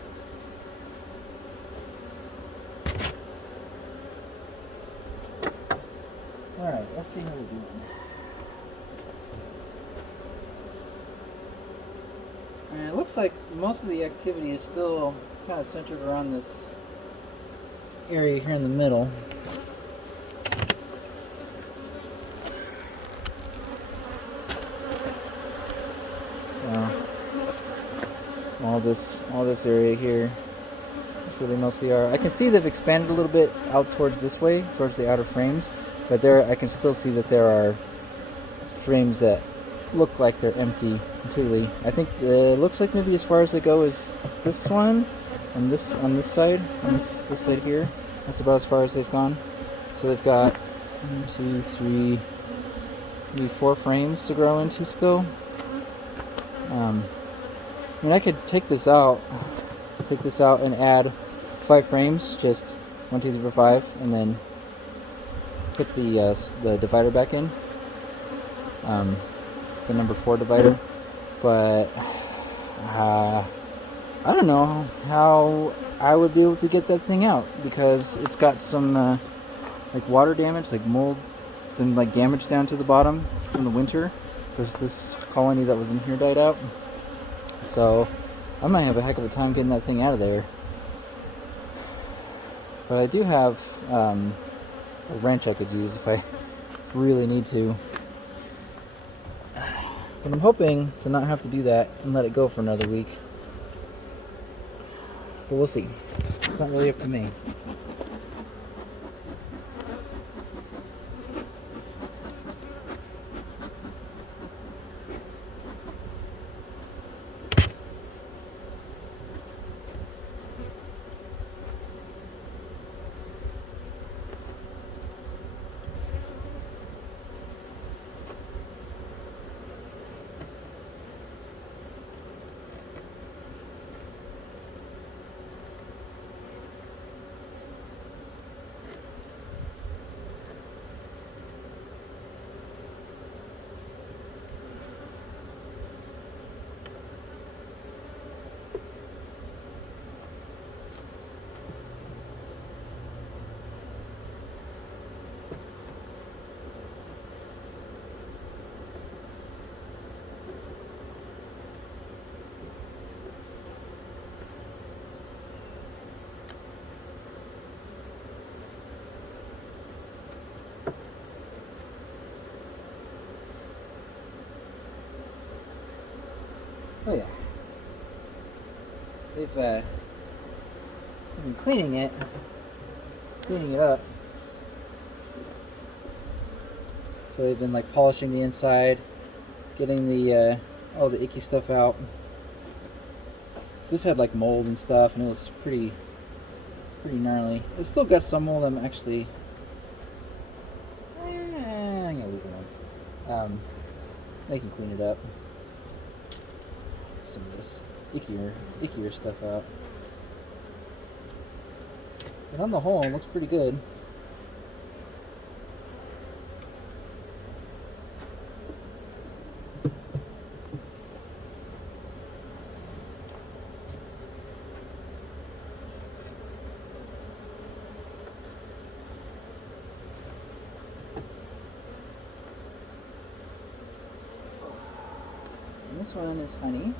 Alright, let's see how we're doing. And it looks like most of the activity is still kind of centered around this area here in the middle. All this area here. That's where they mostly are. I can see they've expanded a little bit out towards this way, towards the outer frames, but there I can still see that there are frames that look like they're empty completely. I think it looks like maybe as far as they go is this one, and this on this side, on this side here. That's about as far as they've gone. So they've got 1, 2, 3, maybe 4 frames to grow into still. I mean, I could take this out and add 5 frames, just 1, 2, 3, 4, 5, and then put the divider back in, the number 4 divider. But I don't know how I would be able to get that thing out because it's got some like water damage, like mold, some like damage down to the bottom from the winter. There's this colony that was in here died out. So I might have a heck of a time getting that thing out of there. But I do have a wrench I could use if I really need to. But I'm hoping to not have to do that and let it go for another week. But we'll see. It's not really up to me. Oh yeah. They've been cleaning it up. So they've been like polishing the inside, getting the all the icky stuff out. This had like mold and stuff, and it was pretty gnarly. It's still got some mold. I'm actually I'm gonna leave it alone. They can clean it up. Some of this ickier stuff out. But on the whole, it looks pretty good. And this one is honey.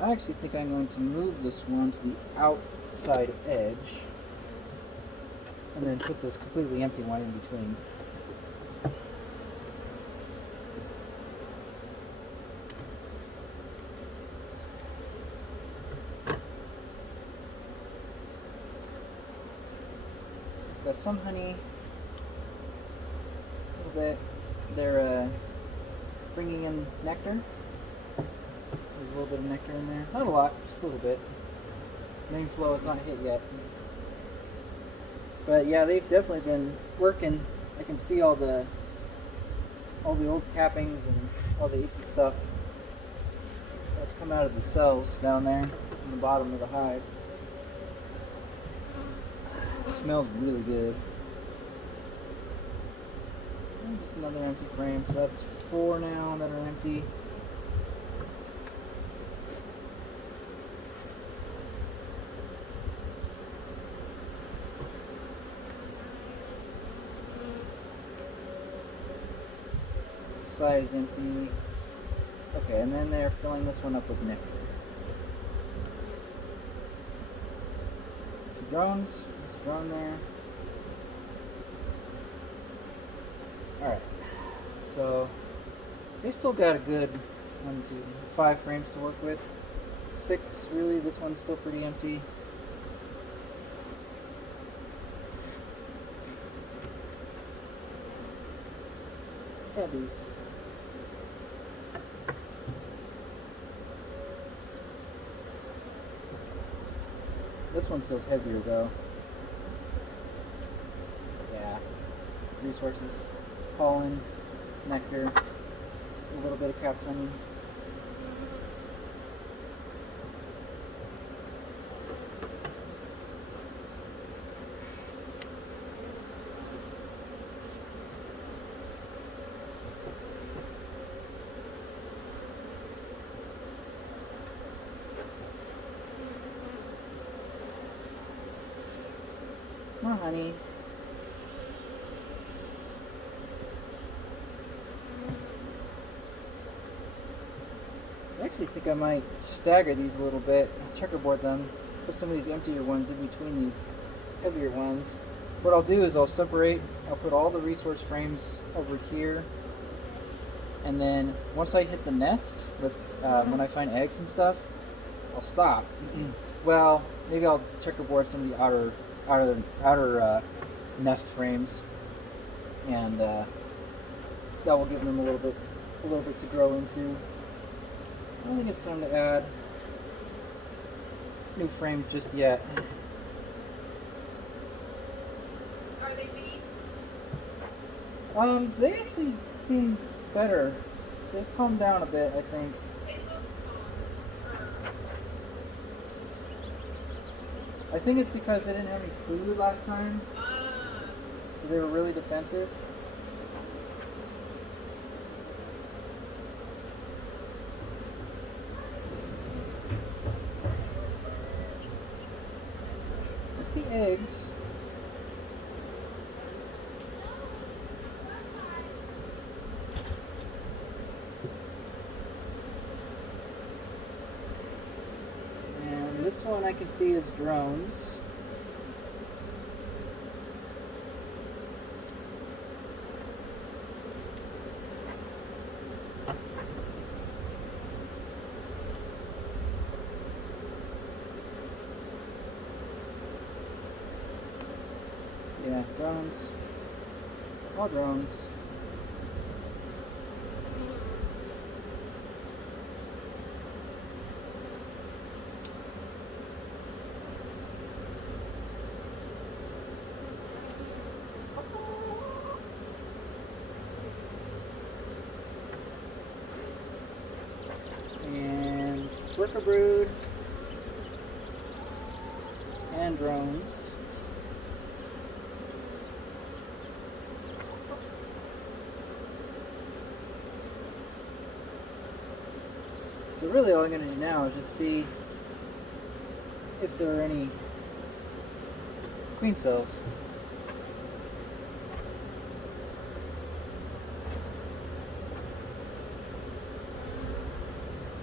I actually think I'm going to move this one to the outside edge and then put this completely empty one in between. Got some honey, a little bit. They're bringing in nectar. There's a little bit of nectar in there. Not a lot, just a little bit. Main flow is not hit yet. But yeah, they've definitely been working. I can see all the old cappings and all the icky stuff that's come out of the cells down there on the bottom of the hive. It smells really good. And just another empty frame, so that's 4 now that are empty. Side is empty. Okay, and then they're filling this one up with nectar. Some drones. There's a drone there. Alright. So they still got a good 1, 2, 5 frames to work with. 6 really, this one's still pretty empty. Yeah, these. This one feels heavier though. Yeah. Resources, pollen, nectar, just a little bit of capped honey. More honey. I actually think I might stagger these a little bit, checkerboard them, put some of these emptier ones in between these heavier ones. What I'll do is I'll put all the resource frames over here, and then once I hit the nest, with when I find eggs and stuff, I'll stop. Well, maybe I'll checkerboard some of the outer nest frames, and that will give them a little bit to grow into. I don't think it's time to add new frame just yet. Are they mean? They actually seem better. They've calmed down a bit, I think. They look I think it's because they didn't have any food last time, so they were really defensive. I see eggs. And this one I can see is drones. Yeah, drones. All drones. And worker brood. And and drones. So really all I'm going to do now is just see if there are any queen cells.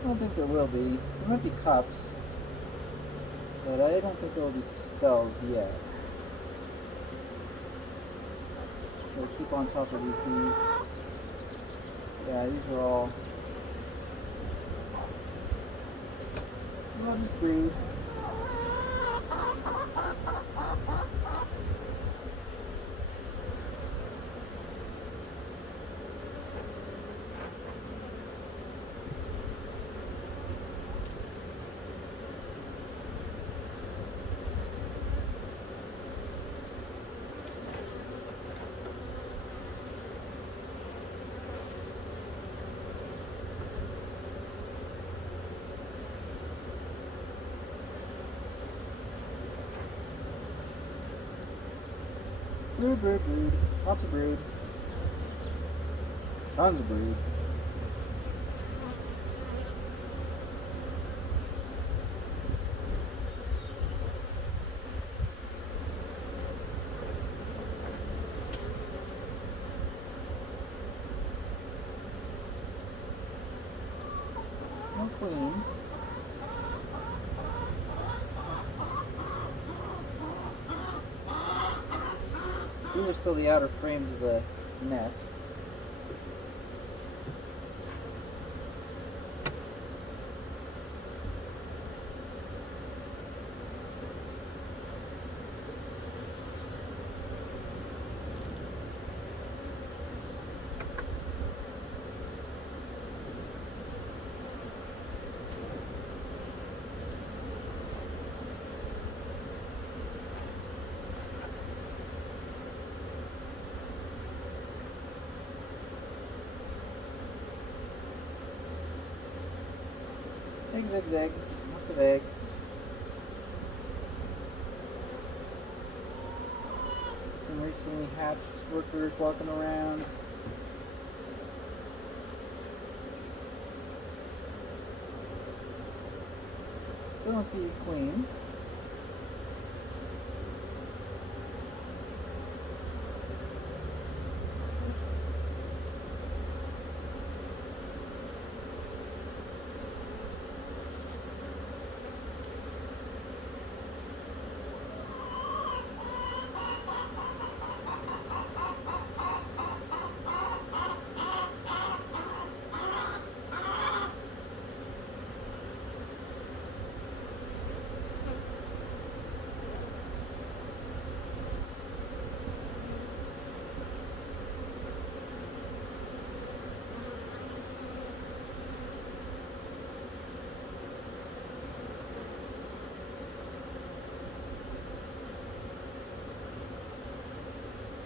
I don't think there will be. There might be cups, but I don't think there will be cells yet. So keep on top of these bees. Yeah, these are all just brood. Brood, brood, brood. Lots of brood. Tons of brood. No queen. These are still the outer frames of the nest. Eggs, eggs, eggs. Lots of eggs. Some recently hatched workers walking around. Still don't see a queen.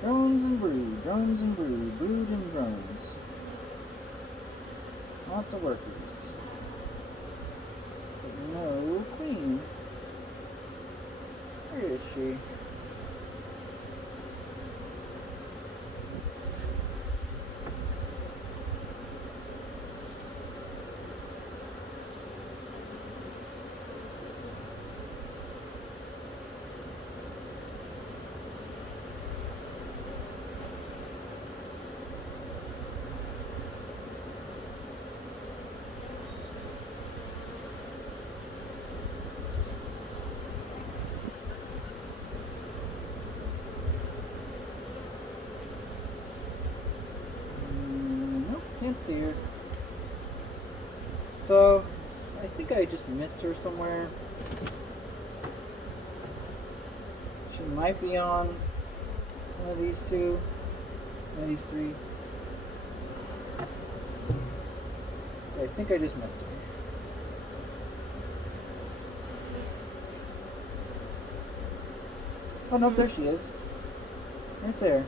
Drones and brood, drones and brood, brood and drones. Lots of workers. But no queen. Where is she? Can't see her. So, I think I just missed her somewhere. She might be on one of these two, one of these three. I think I just missed her. Oh no, there she is. Right there.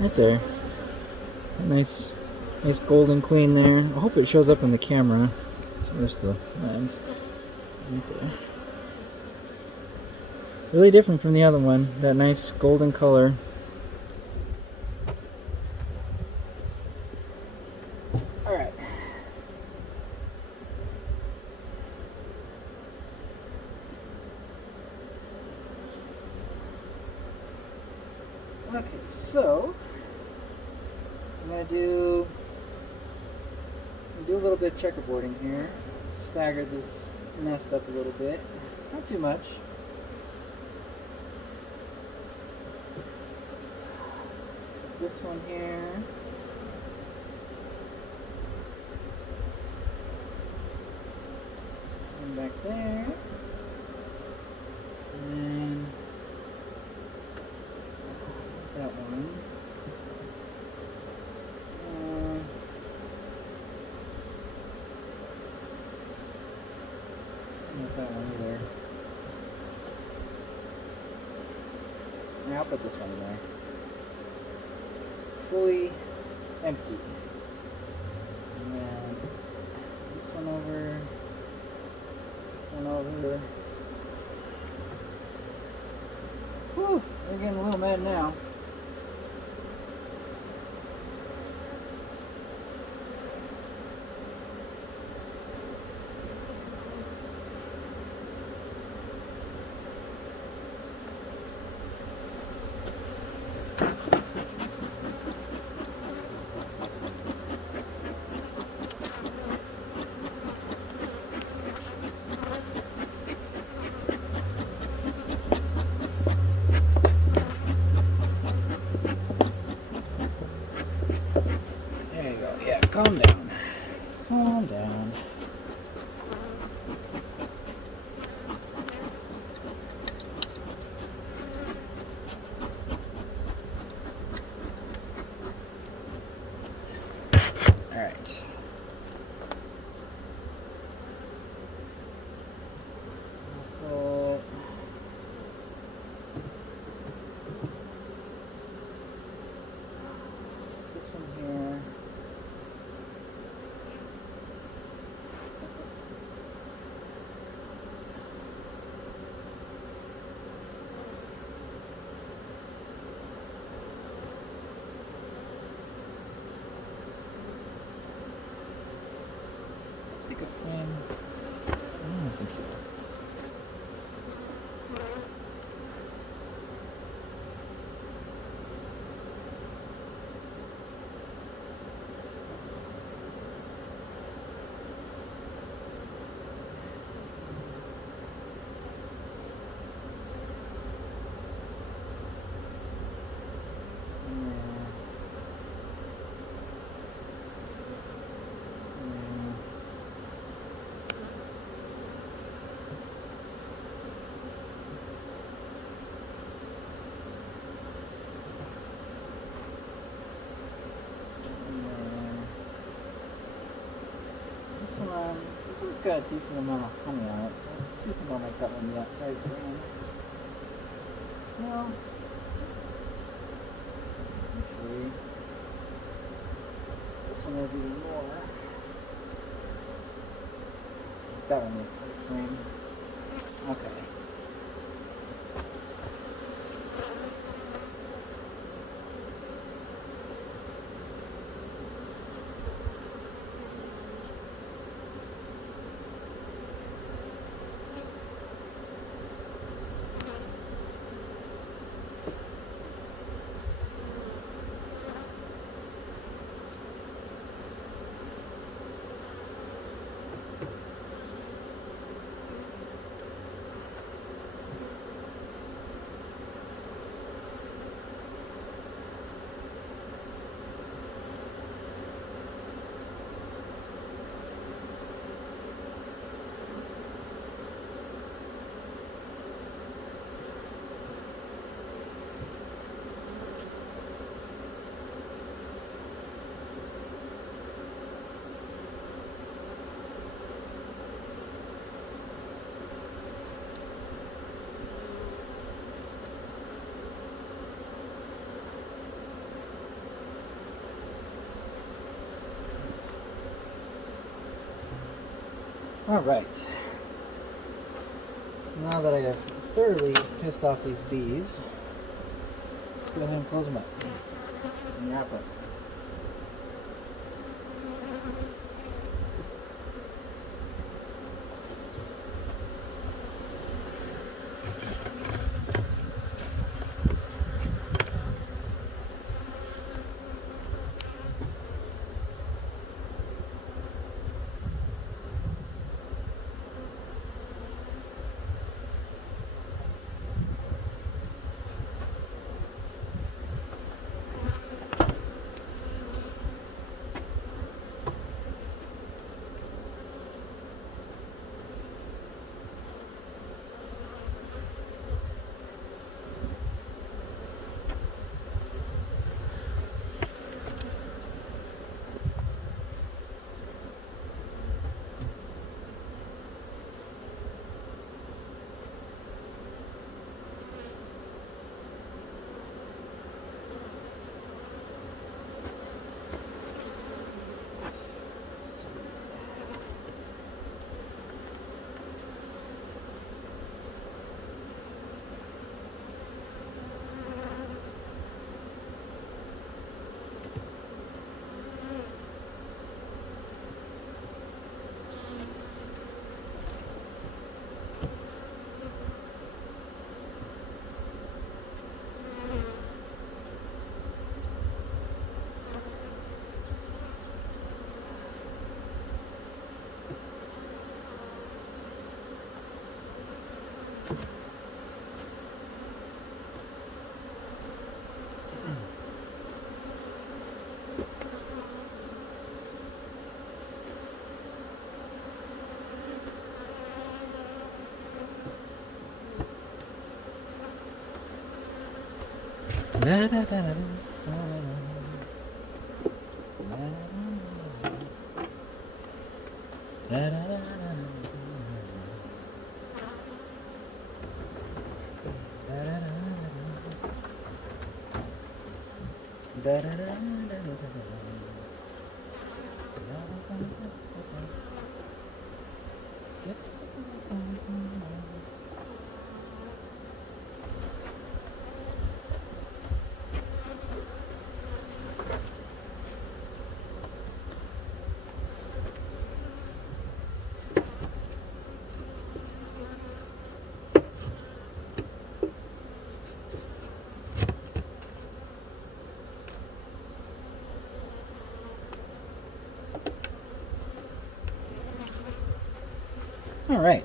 Right there. Nice golden queen there. I hope it shows up on the camera. Where's the lens? Okay. Really different from the other one. That nice golden color. Alright. Okay, so I'm going to do a little bit of checkerboarding here. Stagger this nest up a little bit. Not too much. This one here. One back there. And then that one. Not that one either. Yeah, I'll put this one in there. Fully empty. And then this one over. This one over. Whew, we're getting a little mad now. There you go. Yeah, calm down. Calm down. All right. This one here. Take a frame. I don't think so. This one's got a decent amount of honey on it, so see if I can make that one the outside frame. No. Actually, this one has even more. That one makes a frame. Okay. Alright. Now that I have thoroughly pissed off these bees, let's go ahead and close them up and wrap up. Da, da, da, da, da. All right.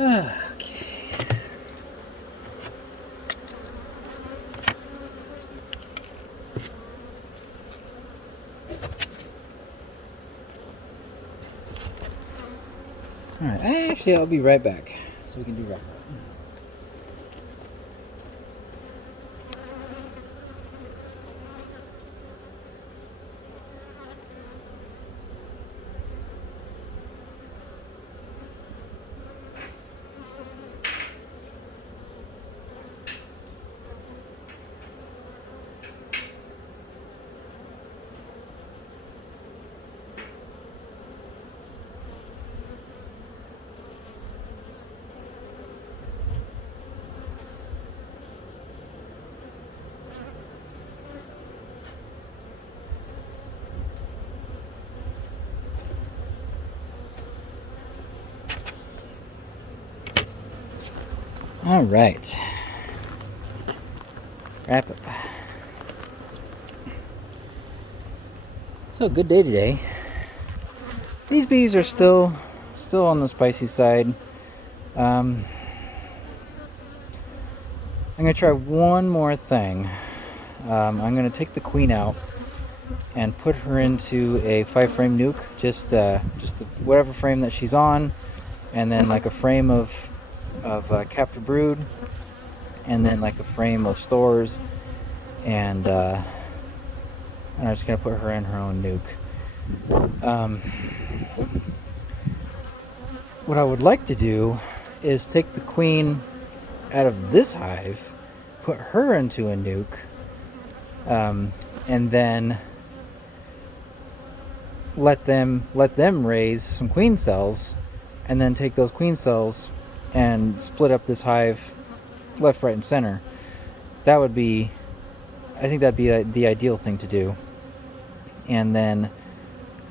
Okay. All right. Actually, I'll be right back, so we can do wrap up. All right. Wrap it. So, good day today. These bees are still on the spicy side. I'm gonna try one more thing. I'm gonna take the queen out and put her into a 5-frame nuke, just whatever frame that she's on, and then like a frame of captive brood, and then like a frame of stores, and I'm just gonna put her in her own nuke. What I would like to do is take the queen out of this hive, put her into a nuke, and then let them raise some queen cells, and then take those queen cells and split up this hive left, right, and center. I think that'd be the ideal thing to do, and then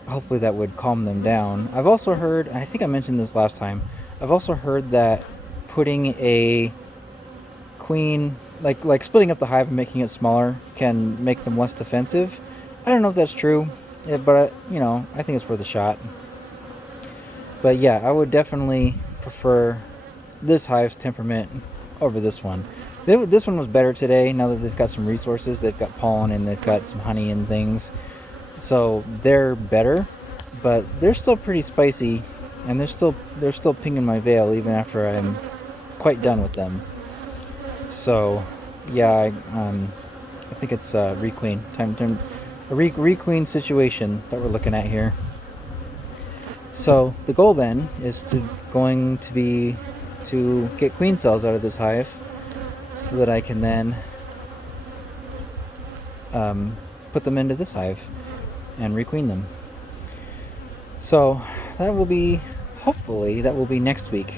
hopefully that would calm them down. I've also heard, I think I mentioned this last time, I've also heard that putting a queen, like splitting up the hive and making it smaller, can make them less defensive. I don't know if that's true, but I think it's worth a shot. But yeah, I would definitely prefer this hive's temperament over this one. This one was better today. Now that they've got some resources, they've got pollen and they've got some honey and things, so they're better. But they're still pretty spicy, and they're still pinging my veil even after I'm quite done with them. So yeah, I think it's requeen time. A requeen situation that we're looking at here. So the goal then is going to be to get queen cells out of this hive, so that I can then put them into this hive and requeen them. So that will be, hopefully, that will be next week.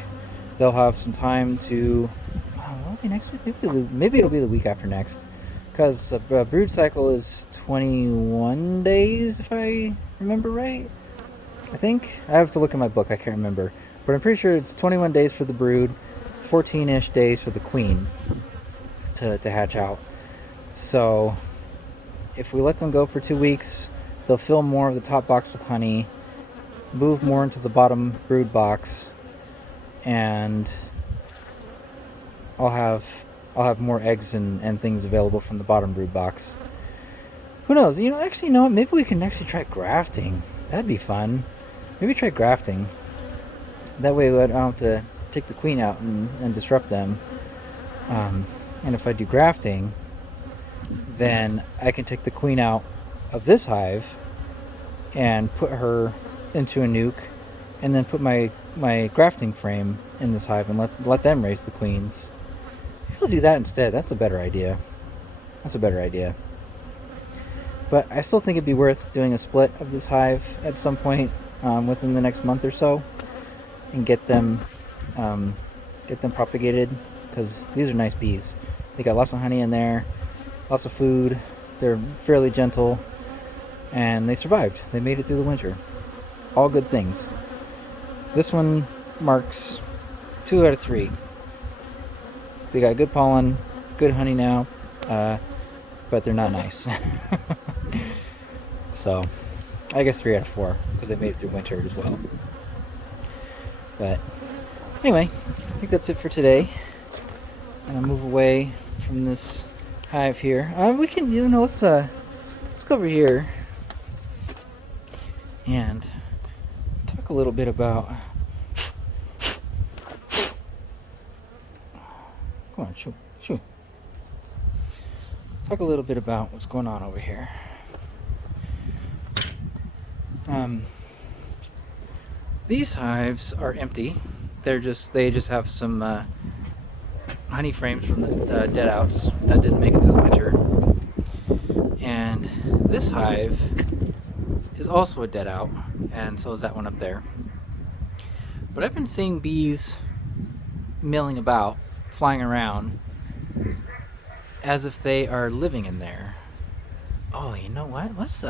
They'll have some time to. Will it be next week? Maybe it'll be the week after next, because a brood cycle is 21 days, if I remember right. I think I have to look in my book. I can't remember, but I'm pretty sure it's 21 days for the brood, 14-ish days for the queen to hatch out. So if we let them go for 2 weeks, they'll fill more of the top box with honey, move more into the bottom brood box, and I'll have more eggs and things available from the bottom brood box. Who knows? Actually, no. Maybe we can actually try grafting. That'd be fun. Maybe try grafting. That way I don't have to take the queen out and disrupt them. And if I do grafting, then I can take the queen out of this hive and put her into a nuke, and then put my grafting frame in this hive and let them raise the queens. I'll do that instead. That's a better idea. But I still think it'd be worth doing a split of this hive at some point within the next month or so, and get them propagated, because these are nice bees. They got lots of honey in there, lots of food. They're fairly gentle, and they survived. They made it through the winter. All good things. This one marks 2 out of 3. They got good pollen, good honey now, but they're not nice. So, I guess 3 out of 4, because they made it through winter as well. But anyway, I think that's it for today. I'm gonna move away from this hive here. We can, let's go over here and talk a little bit about. Come on, shoo. Talk a little bit about what's going on over here. These hives are empty. They just have some honey frames from the dead outs that didn't make it through the winter. And this hive is also a dead out, and so is that one up there. But I've been seeing bees milling about, flying around, as if they are living in there. Oh, you know what? Let's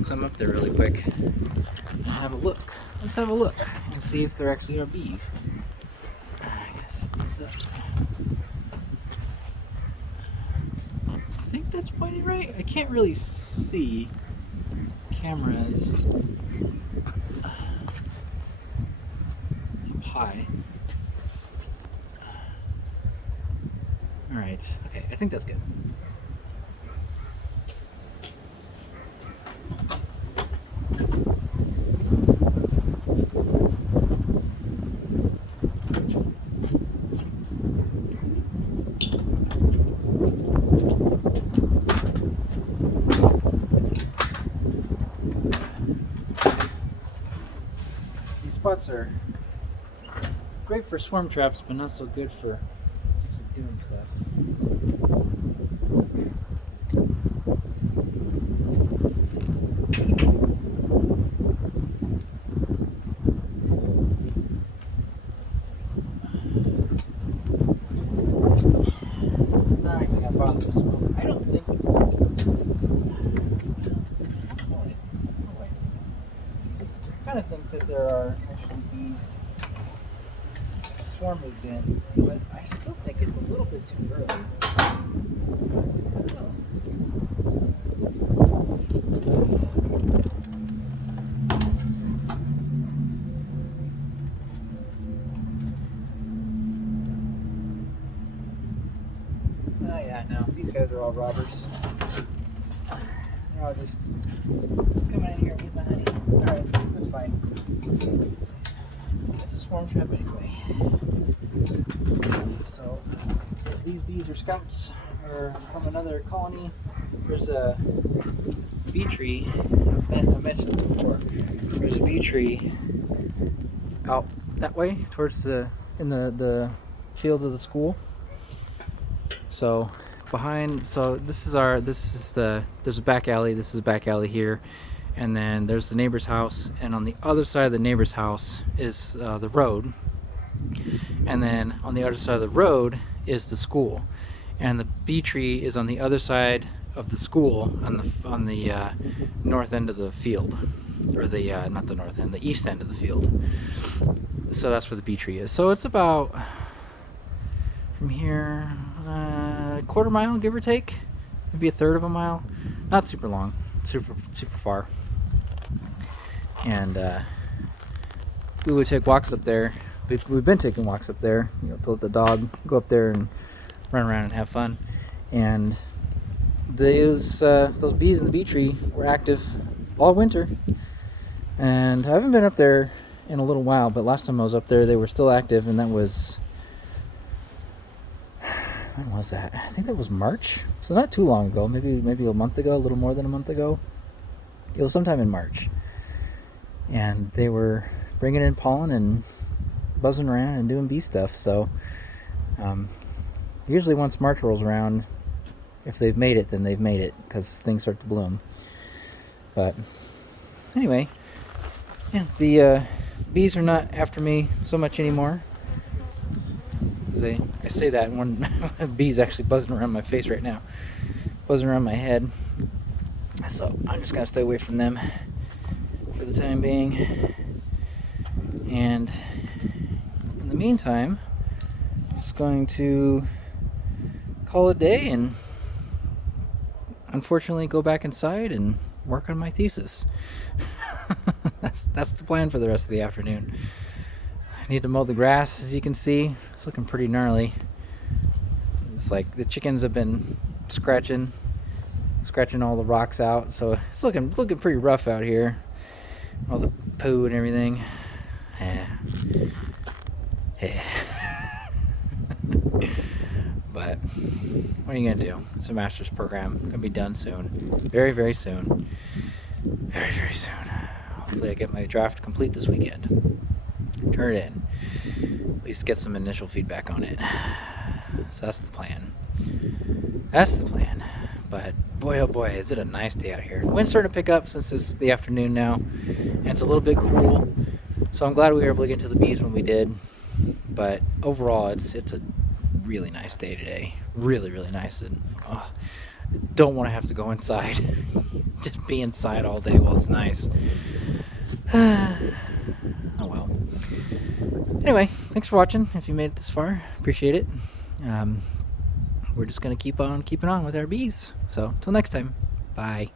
climb up there really quick and have a look. Let's have a look and see if there actually are bees. I guess So, I think that's pointed right. I can't really see cameras up high. All right. Okay, I think that's good. These spots are great for swarm traps, but not so good for doing stuff. Not anything I bother with smoke. I don't think. I kind of think that there are actually bees swarm moved in, but I still think it's a little bit too early. Oh yeah, no, these guys are all robbers. They're all just coming in here and getting the honey. Alright, that's fine. It's a swarm trap anyway. So, as these bees are scouts or from another colony, there's a bee tree. I mentioned this before. There's a bee tree out that way towards the field of the school. So there's a back alley. This is a back alley here, and then there's the neighbor's house, and on the other side of the neighbor's house is the road, and then on the other side of the road is the school, and the bee tree is on the other side of the school on the north end of the field, or the not the north end, the east end of the field. So that's where the bee tree is. So it's about from here a quarter mile, give or take, maybe a third of a mile. Not super long, super far. And we would take walks up there. We've been taking walks up there, you know, to let the dog go up there and run around and have fun. And those bees in the bee tree were active all winter. And I haven't been up there in a little while, but last time I was up there, they were still active, and that was, when was that? I think that was March. So not too long ago, maybe a month ago, a little more than a month ago. It was sometime in March. And they were bringing in pollen and buzzing around and doing bee stuff. So usually once March rolls around, if they've made it, then they've made it, because things start to bloom. But anyway, yeah, the bees are not after me so much anymore. I say that, and one bee's actually buzzing around my face right now, buzzing around my head. So I'm just gonna stay away from them for the time being. And in the meantime, I'm just going to call it a day and unfortunately go back inside and work on my thesis. That's the plan for the rest of the afternoon. I need to mow the grass, as you can see. It's looking pretty gnarly. It's like the chickens have been scratching all the rocks out, so it's looking pretty rough out here. All the poo and everything. But what are you gonna do? It's a master's program. Gonna be done soon. Very, very soon. Very, very soon. Hopefully I get my draft complete this weekend. Turn it in. At least get some initial feedback on it. So that's the plan. That's the plan. But boy, oh boy, is it a nice day out here. The wind's starting to pick up since it's the afternoon now, and it's a little bit cool. So I'm glad we were able to get to the bees when we did. But overall, it's a really nice day today. Really, really nice. And don't want to have to go inside. Just be inside all day while it's nice. Oh well. Anyway, thanks for watching. If you made it this far, appreciate it. We're just going to keep on keeping on with our bees. So, till next time, bye.